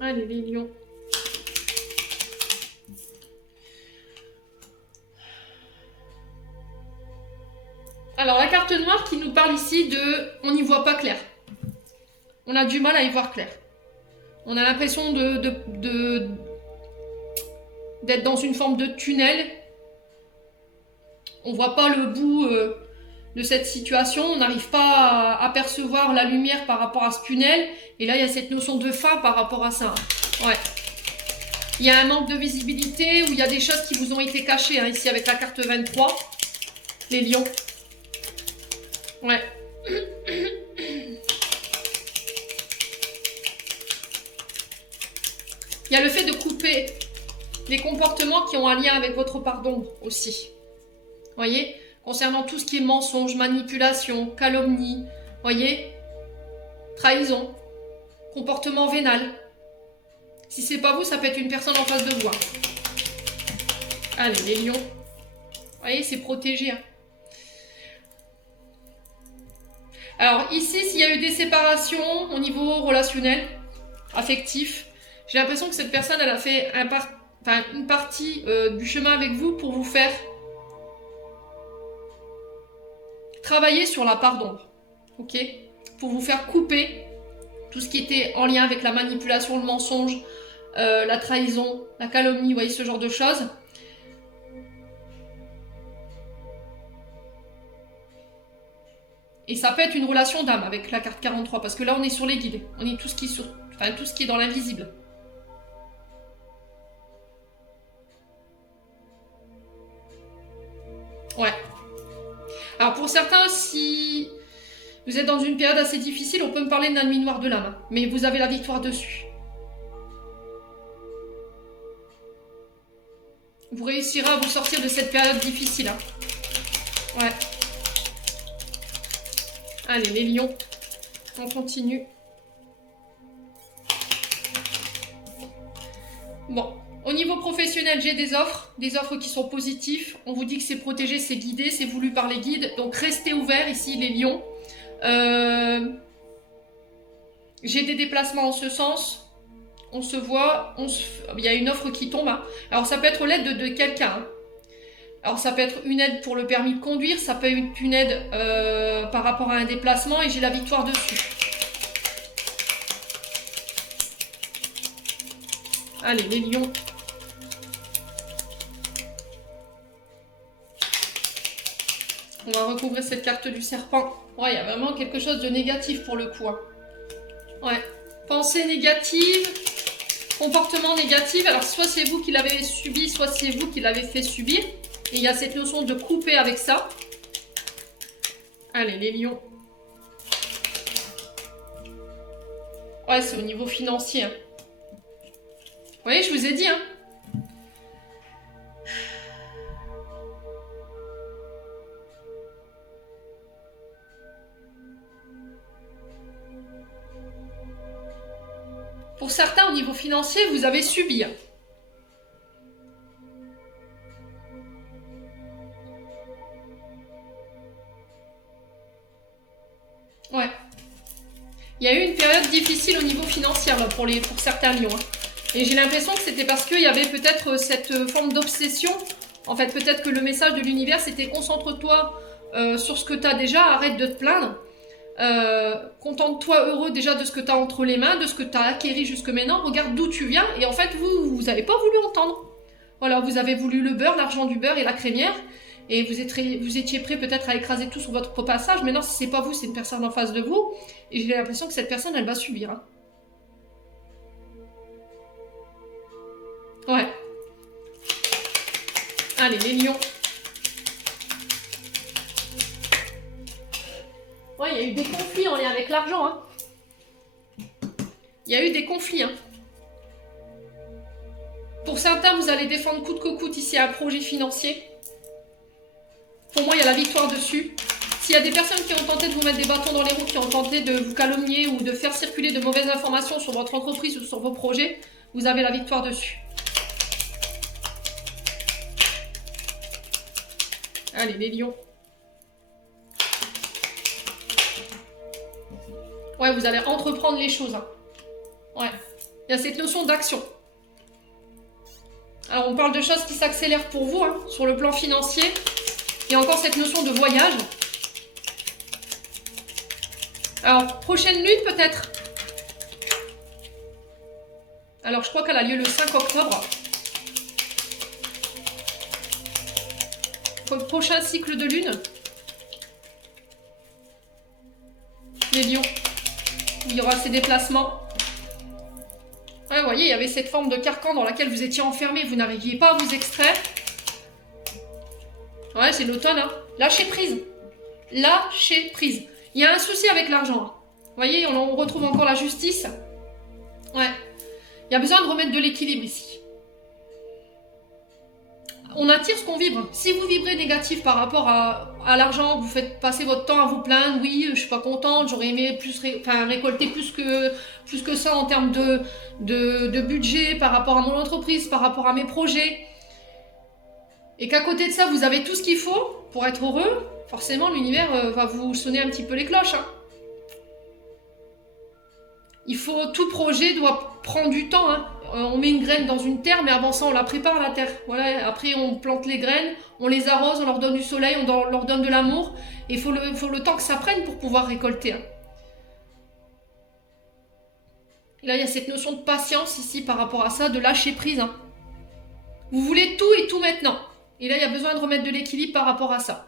Allez, les lions. Alors, la carte noire qui nous parle ici de... On n'y voit pas clair. On a du mal à y voir clair. On a l'impression d'être dans une forme de tunnel. On ne voit pas le bout de cette situation. On n'arrive pas à apercevoir la lumière par rapport à ce tunnel. Et là, il y a cette notion de fin par rapport à ça. Ouais. Il y a un manque de visibilité ou il y a des choses qui vous ont été cachées. Hein, ici, avec la carte 23. Les lions. Ouais. Il y a le fait de couper les comportements qui ont un lien avec votre part d'ombre aussi. Voyez, concernant tout ce qui est mensonge, manipulation, calomnie, voyez, trahison, comportement vénal. Si c'est pas vous, ça peut être une personne en face de vous. Hein. Allez, les lions. Voyez, c'est protégé. Hein. Alors ici, s'il y a eu des séparations au niveau relationnel, affectif, j'ai l'impression que cette personne, elle a fait une partie du chemin avec vous pour vous faire travailler sur la part d'ombre, ok? Pour vous faire couper tout ce qui était en lien avec la manipulation, le mensonge, la trahison, la calomnie, vous voyez, ce genre de choses. Et ça peut être une relation d'âme avec la carte 43, parce que là, on est sur les guides. On est tout ce qui est dans l'invisible. Ouais. Alors pour certains, si vous êtes dans une période assez difficile, on peut me parler d'un nuit noire de l'âme. Mais vous avez la victoire dessus. Vous réussirez à vous sortir de cette période difficile. Hein. Ouais. Allez, les lions. On continue. Bon. Au niveau professionnel, j'ai des offres qui sont positives. On vous dit que c'est protégé, c'est guidé, c'est voulu par les guides. Donc restez ouverts ici, les lions. J'ai des déplacements en ce sens. On se voit, il y a une offre qui tombe. Hein. Alors ça peut être l'aide de quelqu'un. Hein. Alors ça peut être une aide pour le permis de conduire, ça peut être une aide par rapport à un déplacement et j'ai la victoire dessus. Allez, les lions. On va recouvrir cette carte du serpent. Ouais, il y a vraiment quelque chose de négatif pour le coup. Hein. Ouais. Pensée négative, comportement négatif. Alors, soit c'est vous qui l'avez subi, soit c'est vous qui l'avez fait subir. Et il y a cette notion de couper avec ça. Allez, les lions. Ouais, c'est au niveau financier. Hein. Vous voyez, je vous ai dit, hein. Pour certains, au niveau financier, vous avez subi. Hein. Ouais. Il y a eu une période difficile au niveau financier là, pour certains lions. Hein. Et j'ai l'impression que c'était parce qu'il y avait peut-être cette forme d'obsession. En fait, peut-être que le message de l'univers, c'était concentre-toi sur ce que tu as déjà, arrête de te plaindre. Contente-toi heureux déjà de ce que tu as entre les mains, de ce que tu as acquéri jusque maintenant. Regarde d'où tu viens. Et en fait, vous n'avez pas voulu entendre. Voilà, vous avez voulu le beurre, l'argent du beurre et la crémière. Et vous étiez prêt peut-être à écraser tout sur votre passage. Maintenant, si c'est pas vous, c'est une personne en face de vous. Et j'ai l'impression que cette personne, elle va subir. Hein. Ouais. Allez, les lions. Ouais, il y a eu des conflits en lien avec l'argent. Hein. Il y a eu des conflits. Hein. Pour certains, vous allez défendre coûte que coûte ici un projet financier. Pour moi, il y a la victoire dessus. S'il y a des personnes qui ont tenté de vous mettre des bâtons dans les roues, qui ont tenté de vous calomnier ou de faire circuler de mauvaises informations sur votre entreprise ou sur vos projets, vous avez la victoire dessus. Allez, les lions. Ouais, vous allez entreprendre les choses. Hein. Ouais. Il y a cette notion d'action. Alors, on parle de choses qui s'accélèrent pour vous, hein, sur le plan financier. Il y a encore cette notion de voyage. Alors, prochaine lune peut-être. Alors, je crois qu'elle a lieu le 5 octobre. Pour le prochain cycle de lune. Les lions. Il y aura ces déplacements. Ouais, vous voyez, il y avait cette forme de carcan dans laquelle vous étiez enfermé. Vous n'arriviez pas à vous extraire. Ouais, c'est l'automne. Hein. Lâchez prise. Lâchez prise. Il y a un souci avec l'argent. Hein. Vous voyez, on retrouve encore la justice. Ouais. Il y a besoin de remettre de l'équilibre ici. On attire ce qu'on vibre. Si vous vibrez négatif par rapport à l'argent, vous faites passer votre temps à vous plaindre, oui, je suis pas contente, j'aurais aimé récolter plus que ça en termes de budget par rapport à mon entreprise, par rapport à mes projets. Et qu'à côté de ça, vous avez tout ce qu'il faut pour être heureux, forcément l'univers va vous sonner un petit peu les cloches. Hein. Tout projet doit prendre du temps. Hein. On met une graine dans une terre, mais avant ça, on la prépare la terre. Voilà. Après, on plante les graines, on les arrose, on leur donne du soleil, on leur donne de l'amour. Et il faut le temps que ça prenne pour pouvoir récolter. Hein. Et là, il y a cette notion de patience ici par rapport à ça, de lâcher prise. Hein. Vous voulez tout et tout maintenant. Et là, il y a besoin de remettre de l'équilibre par rapport à ça.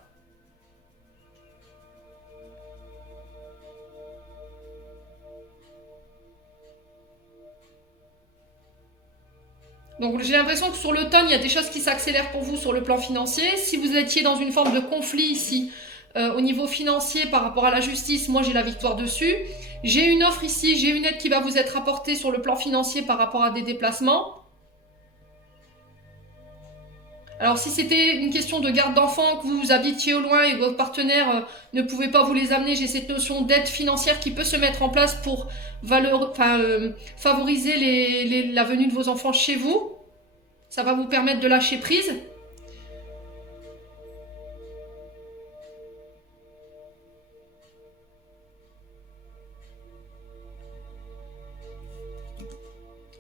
Donc j'ai l'impression que sur l'automne, il y a des choses qui s'accélèrent pour vous sur le plan financier. Si vous étiez dans une forme de conflit ici, au niveau financier par rapport à la justice, moi j'ai la victoire dessus. J'ai une offre ici, j'ai une aide qui va vous être apportée sur le plan financier par rapport à des déplacements. Alors si c'était une question de garde d'enfants, que vous habitiez au loin et que votre partenaire ne pouvait pas vous les amener, j'ai cette notion d'aide financière qui peut se mettre en place pour favoriser la venue de vos enfants chez vous. Ça va vous permettre de lâcher prise.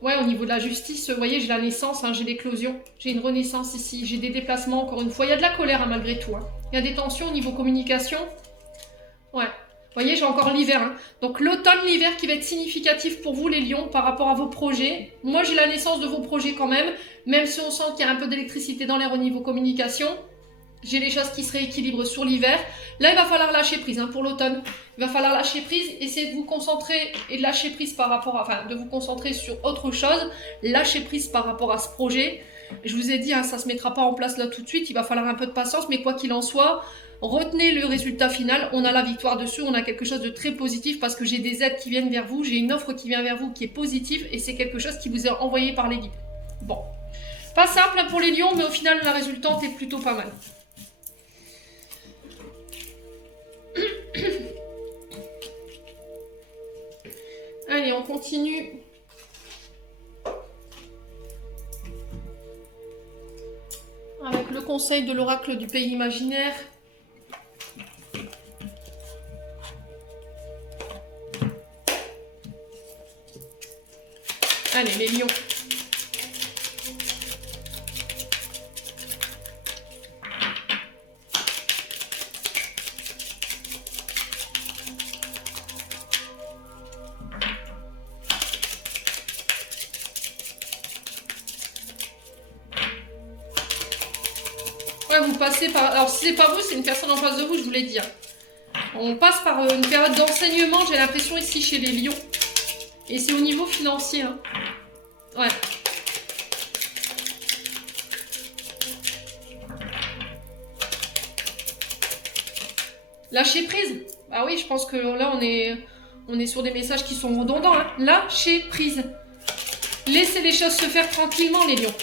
Ouais, au niveau de la justice, vous voyez, j'ai la naissance, hein, j'ai l'éclosion, j'ai une renaissance ici, j'ai des déplacements encore une fois. Il y a de la colère hein, malgré tout. Hein. Il y a des tensions au niveau communication. Ouais. Vous voyez, j'ai encore l'hiver. Hein. Donc l'automne, l'hiver qui va être significatif pour vous les lions par rapport à vos projets. Moi, j'ai la naissance de vos projets quand même si on sent qu'il y a un peu d'électricité dans l'air au niveau communication. J'ai les choses qui se rééquilibrent sur l'hiver. Là, il va falloir lâcher prise hein, pour l'automne. Il va falloir lâcher prise, essayer de vous concentrer et de lâcher prise par rapport à... Enfin, de vous concentrer sur autre chose. Lâcher prise par rapport à ce projet. Je vous ai dit, hein, ça ne se mettra pas en place là tout de suite. Il va falloir un peu de patience, mais quoi qu'il en soit, retenez le résultat final. On a la victoire dessus. On a quelque chose de très positif parce que j'ai des aides qui viennent vers vous. J'ai une offre qui vient vers vous qui est positive et c'est quelque chose qui vous est envoyé par les guides. Bon. Pas simple hein, pour les lions, mais au final, la résultante est plutôt pas mal. Allez, on continue. Avec le conseil de l'oracle du pays imaginaire. Allez, les lions. Ouais, vous passez par... Alors, si c'est pas vous, c'est une personne en face de vous, je vous l'ai dit. Hein. On passe par une période d'enseignement, j'ai l'impression, ici, chez les lions. Et c'est au niveau financier. Hein. Ouais. Lâcher prise. Ah oui, je pense que là, on est sur des messages qui sont redondants. Hein. Lâcher prise. Laissez les choses se faire tranquillement, les lions.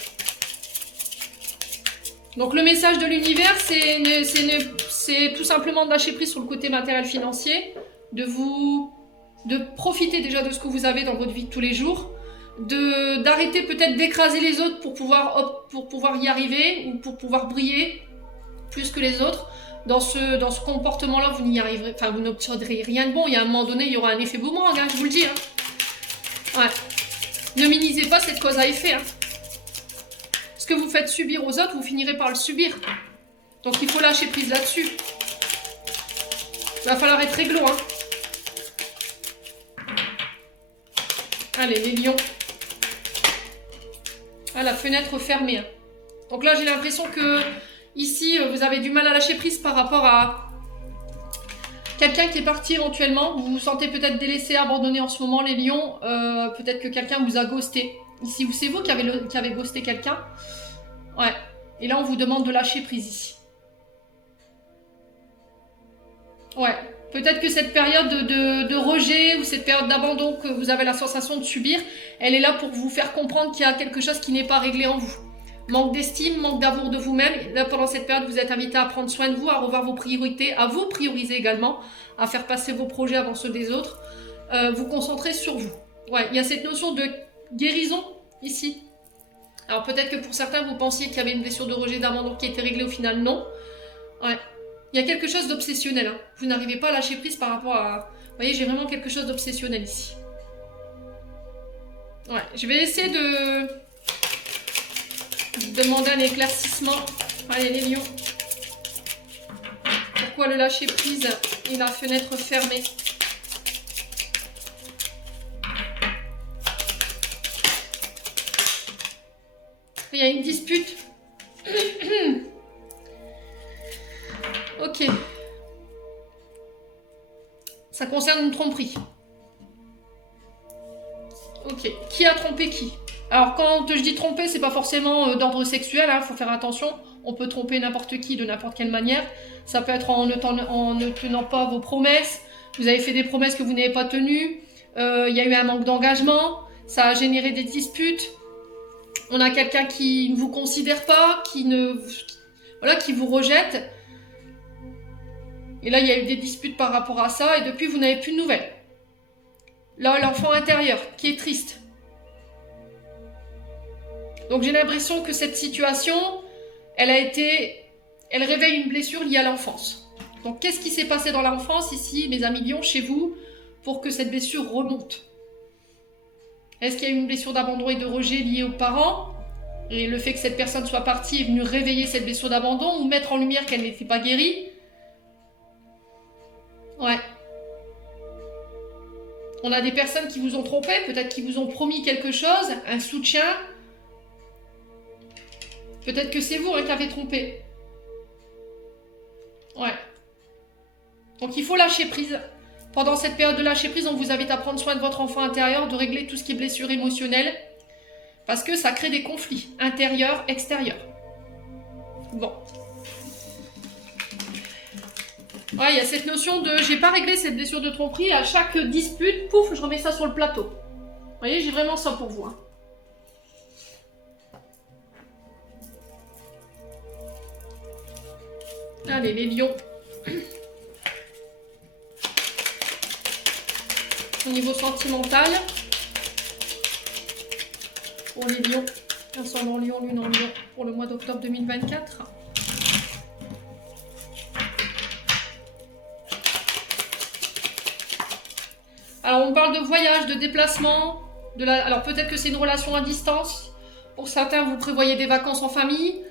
Donc le message de l'univers, c'est tout simplement de lâcher prise sur le côté matériel financier, de profiter déjà de ce que vous avez dans votre vie de tous les jours, d'arrêter peut-être d'écraser les autres pour pouvoir y arriver ou pour pouvoir briller plus que les autres. Dans ce comportement-là, vous n'y arriverez, enfin vous n'obtiendrez rien de bon. Il y a un moment donné, il y aura un effet boomerang, hein, je vous le dis. Hein. Ouais. Ne minimisez pas cette cause à effet. Hein. Ce que vous faites subir aux autres, vous finirez par le subir. Donc il faut lâcher prise là-dessus. Il va falloir être réglo. Hein. Allez, les lions. Ah, la fenêtre fermée. Hein. Donc là, j'ai l'impression que ici, vous avez du mal à lâcher prise par rapport à quelqu'un qui est parti éventuellement. Vous vous sentez peut-être délaissé, abandonné en ce moment, les lions. Peut-être que quelqu'un vous a ghosté. Ici, c'est vous qui avez ghosté quelqu'un. Ouais. Et là, on vous demande de lâcher prise ici. Ouais. Peut-être que cette période de rejet ou cette période d'abandon que vous avez la sensation de subir, elle est là pour vous faire comprendre qu'il y a quelque chose qui n'est pas réglé en vous. Manque d'estime, manque d'amour de vous-même. Là, pendant cette période, vous êtes invité à prendre soin de vous, à revoir vos priorités, à vous prioriser également, à faire passer vos projets avant ceux des autres. Vous concentrer sur vous. Ouais, il y a cette notion de guérison ici. Alors peut-être que pour certains, vous pensiez qu'il y avait une blessure de rejet d'abandon qui était réglée, au final, non. Ouais. Il y a quelque chose d'obsessionnel. Hein. Vous n'arrivez pas à lâcher prise par rapport à... Vous voyez, j'ai vraiment quelque chose d'obsessionnel ici. Ouais, je vais essayer de demander un éclaircissement. Allez, les lions. Pourquoi le lâcher prise et la fenêtre fermée? Il y a une dispute. Ok. Ça concerne une tromperie. Ok. Qui a trompé qui? Alors quand je dis tromper, c'est pas forcément d'ordre sexuel, hein, faut faire attention. On peut tromper n'importe qui de n'importe quelle manière. Ça peut être en ne tenant pas vos promesses. Vous avez fait des promesses que vous n'avez pas tenues. Il y a eu un manque d'engagement. Ça a généré des disputes. On a quelqu'un qui ne vous considère pas, voilà, qui vous rejette. Et là, il y a eu des disputes par rapport à ça. Et depuis, vous n'avez plus de nouvelles. Là, l'enfant intérieur qui est triste. Donc j'ai l'impression que cette situation, elle réveille une blessure liée à l'enfance. Donc qu'est-ce qui s'est passé dans l'enfance ici, mes amis Lions, chez vous, pour que cette blessure remonte? Est-ce qu'il y a eu une blessure d'abandon et de rejet liée aux parents? Et le fait que cette personne soit partie est venu réveiller cette blessure d'abandon ou mettre en lumière qu'elle n'était pas guérie? Ouais. On a des personnes qui vous ont trompé, peut-être qui vous ont promis quelque chose, un soutien. Peut-être que c'est vous qui avez trompé. Ouais. Donc il faut lâcher prise. Pendant cette période de lâcher prise, on vous invite à prendre soin de votre enfant intérieur, de régler tout ce qui est blessure émotionnelle. Parce que ça crée des conflits intérieurs, extérieurs. Bon. Ouais, il y a cette notion de j'ai pas réglé cette blessure de tromperie, à chaque dispute, pouf, je remets ça sur le plateau. Vous voyez, j'ai vraiment ça pour vous. Hein. Allez, les lions. Au niveau sentimental, pour les lions, ascendant lion, lune en lion, pour le mois d'octobre 2024. Alors, on parle de voyage, de déplacement, alors peut-être que c'est une relation à distance. Pour certains, vous prévoyez des vacances en famille.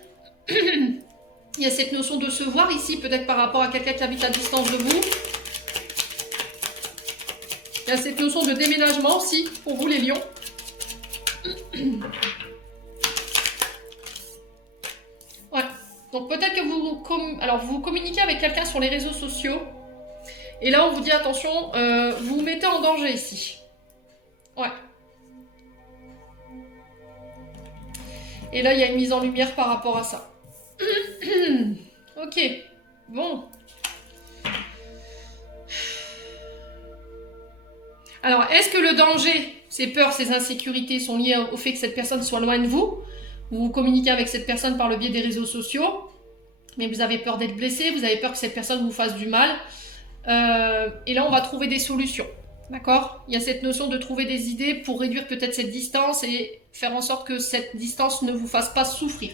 Il y a cette notion de se voir ici, peut-être par rapport à quelqu'un qui habite à distance de vous. Il y a cette notion de déménagement aussi, pour vous les lions. Ouais. Donc peut-être que vous communiquez avec quelqu'un sur les réseaux sociaux. Et là, on vous dit attention, vous vous mettez en danger ici. Ouais. Et là, il y a une mise en lumière par rapport à ça. Ok, bon. Alors, est-ce que le danger, ces peurs, ces insécurités sont liées au fait que cette personne soit loin de vous? Vous communiquez avec cette personne par le biais des réseaux sociaux, mais vous avez peur d'être blessé, vous avez peur que cette personne vous fasse du mal. Et là, on va trouver des solutions. D'accord? Il y a cette notion de trouver des idées pour réduire peut-être cette distance et faire en sorte que cette distance ne vous fasse pas souffrir.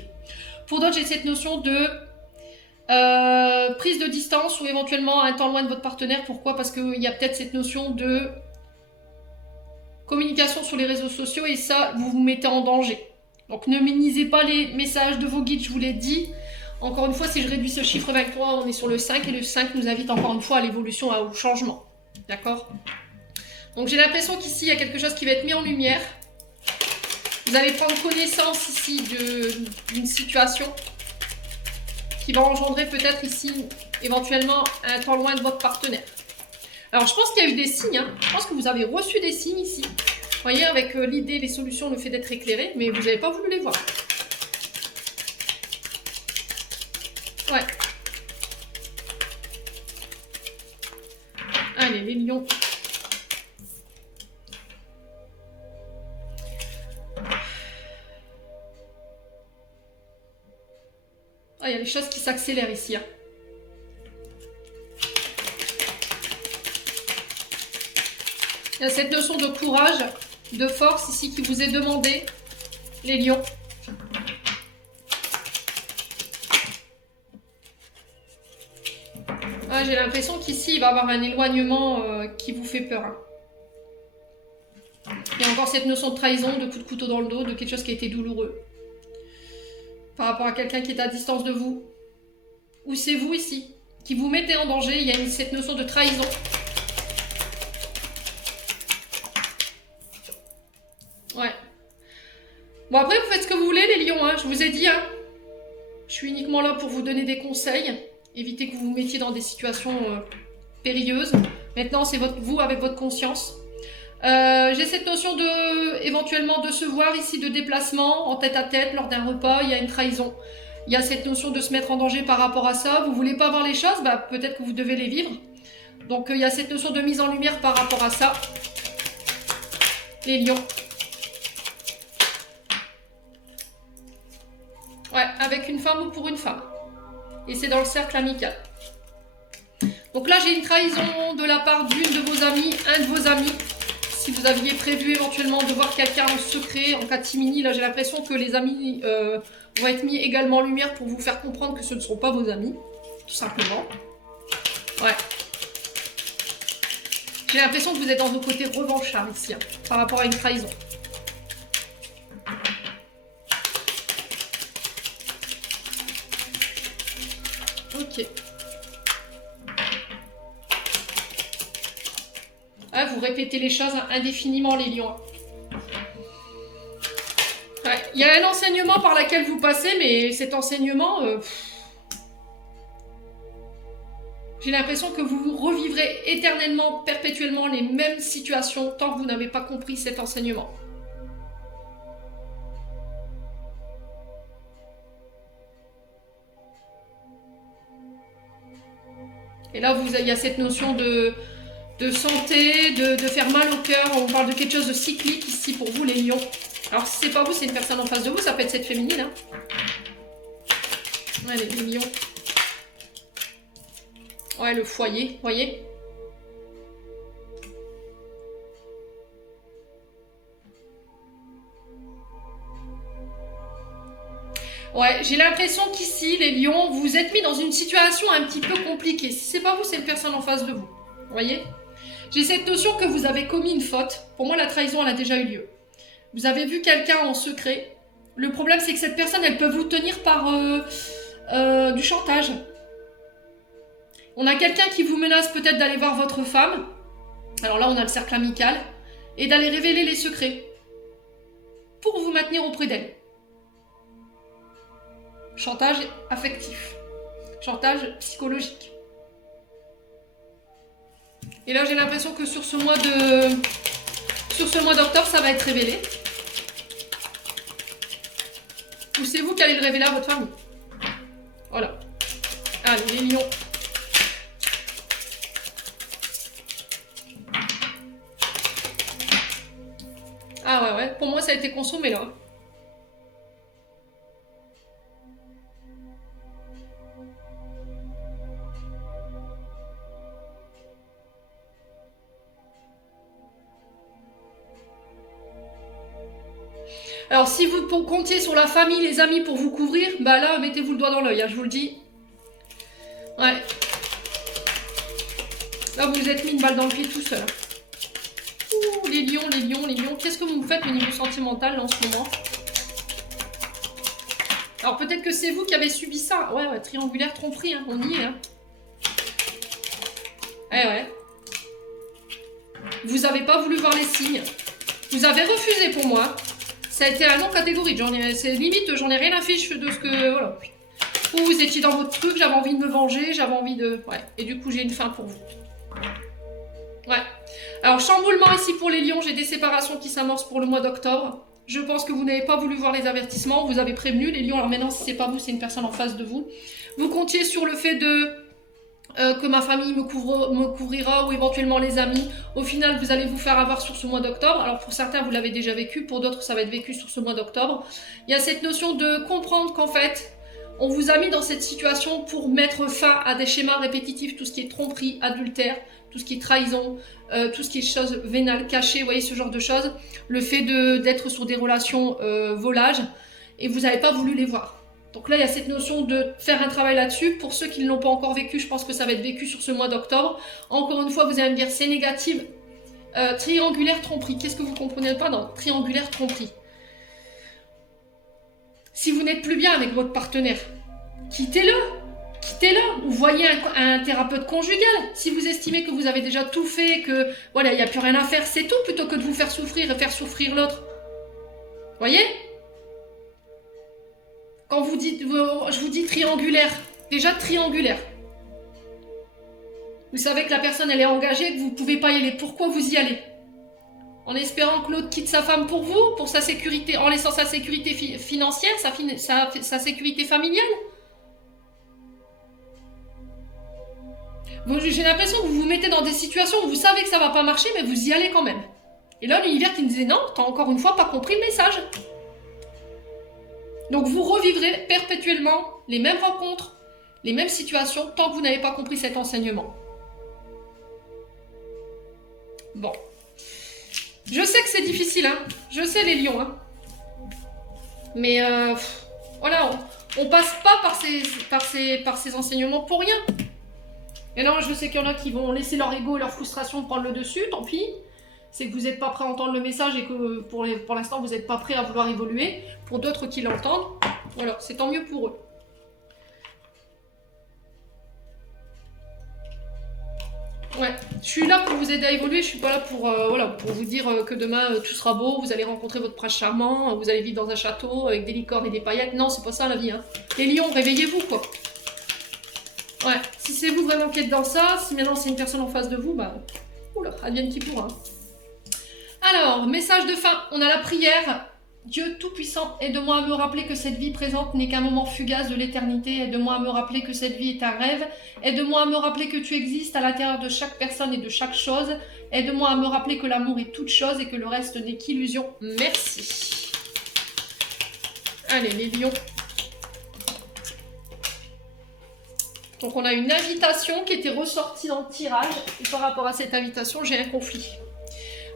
Pour d'autres, j'ai cette notion de prise de distance ou éventuellement un temps loin de votre partenaire. Pourquoi? Parce qu'il y a peut-être cette notion de communication sur les réseaux sociaux et ça, vous vous mettez en danger. Donc ne minimisez pas les messages de vos guides, je vous l'ai dit. Encore une fois, si je réduis ce chiffre 23, on est sur le 5 et le 5 nous invite encore une fois à l'évolution, au changement. D'accord? Donc j'ai l'impression qu'ici, il y a quelque chose qui va être mis en lumière. Vous allez prendre connaissance ici d'une situation qui va engendrer peut-être ici éventuellement un temps loin de votre partenaire. Alors je pense qu'il y a eu des signes, hein. Je pense que vous avez reçu des signes ici. Vous voyez, avec l'idée, les solutions, le fait d'être éclairé, mais vous n'avez pas voulu les voir. Ouais. Allez, les lions. Ah, il y a des choses qui s'accélèrent ici. Hein. Il y a cette notion de courage, de force ici qui vous est demandée, les lions. Ah, j'ai l'impression qu'ici, il va y avoir un éloignement qui vous fait peur. Hein. Il y a encore cette notion de trahison, de coup de couteau dans le dos, de quelque chose qui a été douloureux. Par rapport à quelqu'un qui est à distance de vous. Ou c'est vous ici, qui vous mettez en danger. Il y a cette notion de trahison. Ouais. Bon, après, vous faites ce que vous voulez, les lions. Hein. Je vous ai dit, hein. Je suis uniquement là pour vous donner des conseils. Évitez que vous vous mettiez dans des situations périlleuses. Maintenant, c'est vous avec votre conscience. J'ai cette notion de éventuellement de se voir ici, de déplacement en tête à tête lors d'un repas. Il y a une trahison. Il y a cette notion de se mettre en danger par rapport à ça. Vous voulez pas voir les choses, bah, peut-être que vous devez les vivre. Donc il y a cette notion de mise en lumière par rapport à ça. Les lions. Ouais, avec une femme ou pour une femme. Et c'est dans le cercle amical. Donc là, j'ai une trahison de la part d'une de vos amies, un de vos amis. Si vous aviez prévu éventuellement de voir quelqu'un en secret, en catimini, là j'ai l'impression que les amis vont être mis également en lumière pour vous faire comprendre que ce ne sont pas vos amis, tout simplement. Ouais. J'ai l'impression que vous êtes dans vos côtés revanchards ici, hein, par rapport à une trahison. Ok. Ah, vous répétez les choses indéfiniment, les lions. Ouais, il y a un enseignement par lequel vous passez, mais cet enseignement... j'ai l'impression que vous revivrez éternellement, perpétuellement les mêmes situations tant que vous n'avez pas compris cet enseignement. Et là, il y a cette notion de santé, de faire mal au cœur. On parle de quelque chose de cyclique ici pour vous, les lions. Alors, si c'est pas vous, c'est une personne en face de vous. Ça peut être cette féminine. Hein. Allez, les lions. Ouais, le foyer, voyez. Ouais, j'ai l'impression qu'ici, les lions, vous êtes mis dans une situation un petit peu compliquée. Si c'est pas vous, c'est une personne en face de vous. Vous voyez? J'ai cette notion que vous avez commis une faute. Pour moi, la trahison, elle a déjà eu lieu. Vous avez vu quelqu'un en secret. Le problème, c'est que cette personne, elle peut vous tenir par du chantage. On a quelqu'un qui vous menace peut-être d'aller voir votre femme. Alors là, on a le cercle amical. Et d'aller révéler les secrets. Pour vous maintenir auprès d'elle. Chantage affectif. Chantage psychologique. Et là, j'ai l'impression que sur ce mois d'octobre, ça va être révélé. Ou c'est vous qui allez le révéler à votre famille. Voilà. Allez, les lions. Ah ouais, pour moi, ça a été consommé, là. Alors, si vous comptiez sur la famille, les amis pour vous couvrir, bah là, mettez-vous le doigt dans l'œil, hein, je vous le dis. Ouais. Là, vous vous êtes mis une balle dans le pied tout seul. Ouh, les lions, les lions, les lions. Qu'est-ce que vous faites au niveau sentimental, là, en ce moment? Alors, peut-être que c'est vous qui avez subi ça. Ouais, ouais, triangulaire tromperie, hein, on y est, hein. Ouais. Vous n'avez pas voulu voir les signes. Vous avez refusé pour moi. Ça a été un non catégorique. C'est limite, j'en ai rien à fiche de ce que... Voilà. Vous étiez dans votre truc, j'avais envie de me venger, j'avais envie de... Ouais. Et du coup, j'ai une fin pour vous. Ouais. Alors, chamboulement ici pour les lions. J'ai des séparations qui s'amorcent pour le mois d'octobre. Je pense que vous n'avez pas voulu voir les avertissements. Vous avez prévenu les lions. Alors maintenant, si c'est pas vous, c'est une personne en face de vous. Vous comptiez sur le fait de... que ma famille me couvrira ou éventuellement les amis. Au final, vous allez vous faire avoir sur ce mois d'octobre. Alors pour certains, vous l'avez déjà vécu, pour d'autres, ça va être vécu sur ce mois d'octobre. Il y a cette notion de comprendre qu'en fait, on vous a mis dans cette situation pour mettre fin à des schémas répétitifs, tout ce qui est tromperie, adultère, tout ce qui est trahison, tout ce qui est choses vénales, cachées, vous voyez, ce genre de choses. Le fait d'être sur des relations volage, et vous n'avez pas voulu les voir. Donc là, il y a cette notion de faire un travail là-dessus. Pour ceux qui ne l'ont pas encore vécu, je pense que ça va être vécu sur ce mois d'octobre. Encore une fois, vous allez me dire, c'est négatif. Triangulaire tromperie. Qu'est-ce que vous comprenez pas dans triangulaire tromperie? Si vous n'êtes plus bien avec votre partenaire, quittez-le. Quittez-le. Ou voyez un thérapeute conjugal. Si vous estimez que vous avez déjà tout fait, que voilà, il n'y a plus rien à faire, c'est tout, plutôt que de vous faire souffrir et faire souffrir l'autre. Voyez? Quand vous dites, je vous dis triangulaire, déjà triangulaire. Vous savez que la personne, elle est engagée, que vous ne pouvez pas y aller. Pourquoi vous y allez? En espérant que l'autre quitte sa femme pour vous, pour sa sécurité, en laissant sa sécurité financière, sa sécurité familiale. J'ai l'impression que vous vous mettez dans des situations où vous savez que ça va pas marcher, mais vous y allez quand même. Et là, l'univers qui me disait non, t'as encore une fois pas compris le message. Donc vous revivrez perpétuellement les mêmes rencontres, les mêmes situations, tant que vous n'avez pas compris cet enseignement. Bon. Je sais que c'est difficile, hein. Je sais les lions, hein. Mais voilà, on passe pas par ces enseignements pour rien. Et non, je sais qu'il y en a qui vont laisser leur ego et leur frustration prendre le dessus, tant pis. C'est que vous n'êtes pas prêt à entendre le message et que pour l'instant, vous n'êtes pas prêt à vouloir évoluer. Pour d'autres qui l'entendent, voilà, c'est tant mieux pour eux. Ouais, je suis là pour vous aider à évoluer, je suis pas là pour, voilà, pour vous dire que demain tout sera beau, vous allez rencontrer votre prince charmant, vous allez vivre dans un château avec des licornes et des paillettes. Non, c'est pas ça la vie, hein. Les lions, réveillez-vous, quoi. Ouais, si c'est vous vraiment qui êtes dans ça, si maintenant c'est une personne en face de vous, bah, oula, advienne qui pourra. Alors, message de fin, on a la prière. Dieu Tout-Puissant, aide-moi à me rappeler que cette vie présente n'est qu'un moment fugace de l'éternité. Aide-moi à me rappeler que cette vie est un rêve. Aide-moi à me rappeler que tu existes à l'intérieur de chaque personne et de chaque chose. Aide-moi à me rappeler que l'amour est toute chose et que le reste n'est qu'illusion. Merci. Allez, les lions. Donc on a une invitation qui était ressortie dans le tirage. Et par rapport à cette invitation, j'ai un conflit.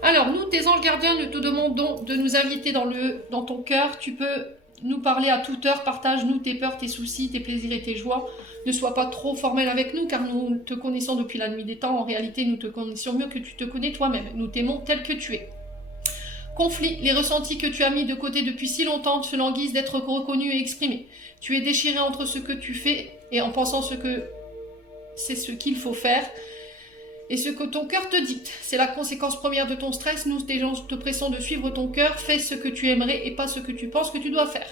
Alors, nous, tes anges gardiens, nous te demandons de nous inviter dans ton cœur. Tu peux nous parler à toute heure. Partage-nous tes peurs, tes soucis, tes plaisirs et tes joies. Ne sois pas trop formel avec nous, car nous te connaissons depuis la nuit des temps. En réalité, nous te connaissons mieux que tu te connais toi-même. Nous t'aimons tel que tu es. Conflit, les ressentis que tu as mis de côté depuis si longtemps se languissent d'être reconnus et exprimés. Tu es déchiré entre ce que tu fais et en pensant que c'est ce qu'il faut faire. Et ce que ton cœur te dicte, c'est la conséquence première de ton stress. Nous, tes gens, te pressons de suivre ton cœur. Fais ce que tu aimerais et pas ce que tu penses que tu dois faire.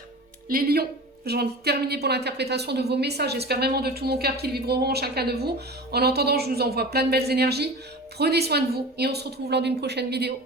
Les lions, j'en ai terminé pour l'interprétation de vos messages. J'espère vraiment de tout mon cœur qu'ils vibreront en chacun de vous. En entendant, je vous envoie plein de belles énergies. Prenez soin de vous et on se retrouve lors d'une prochaine vidéo.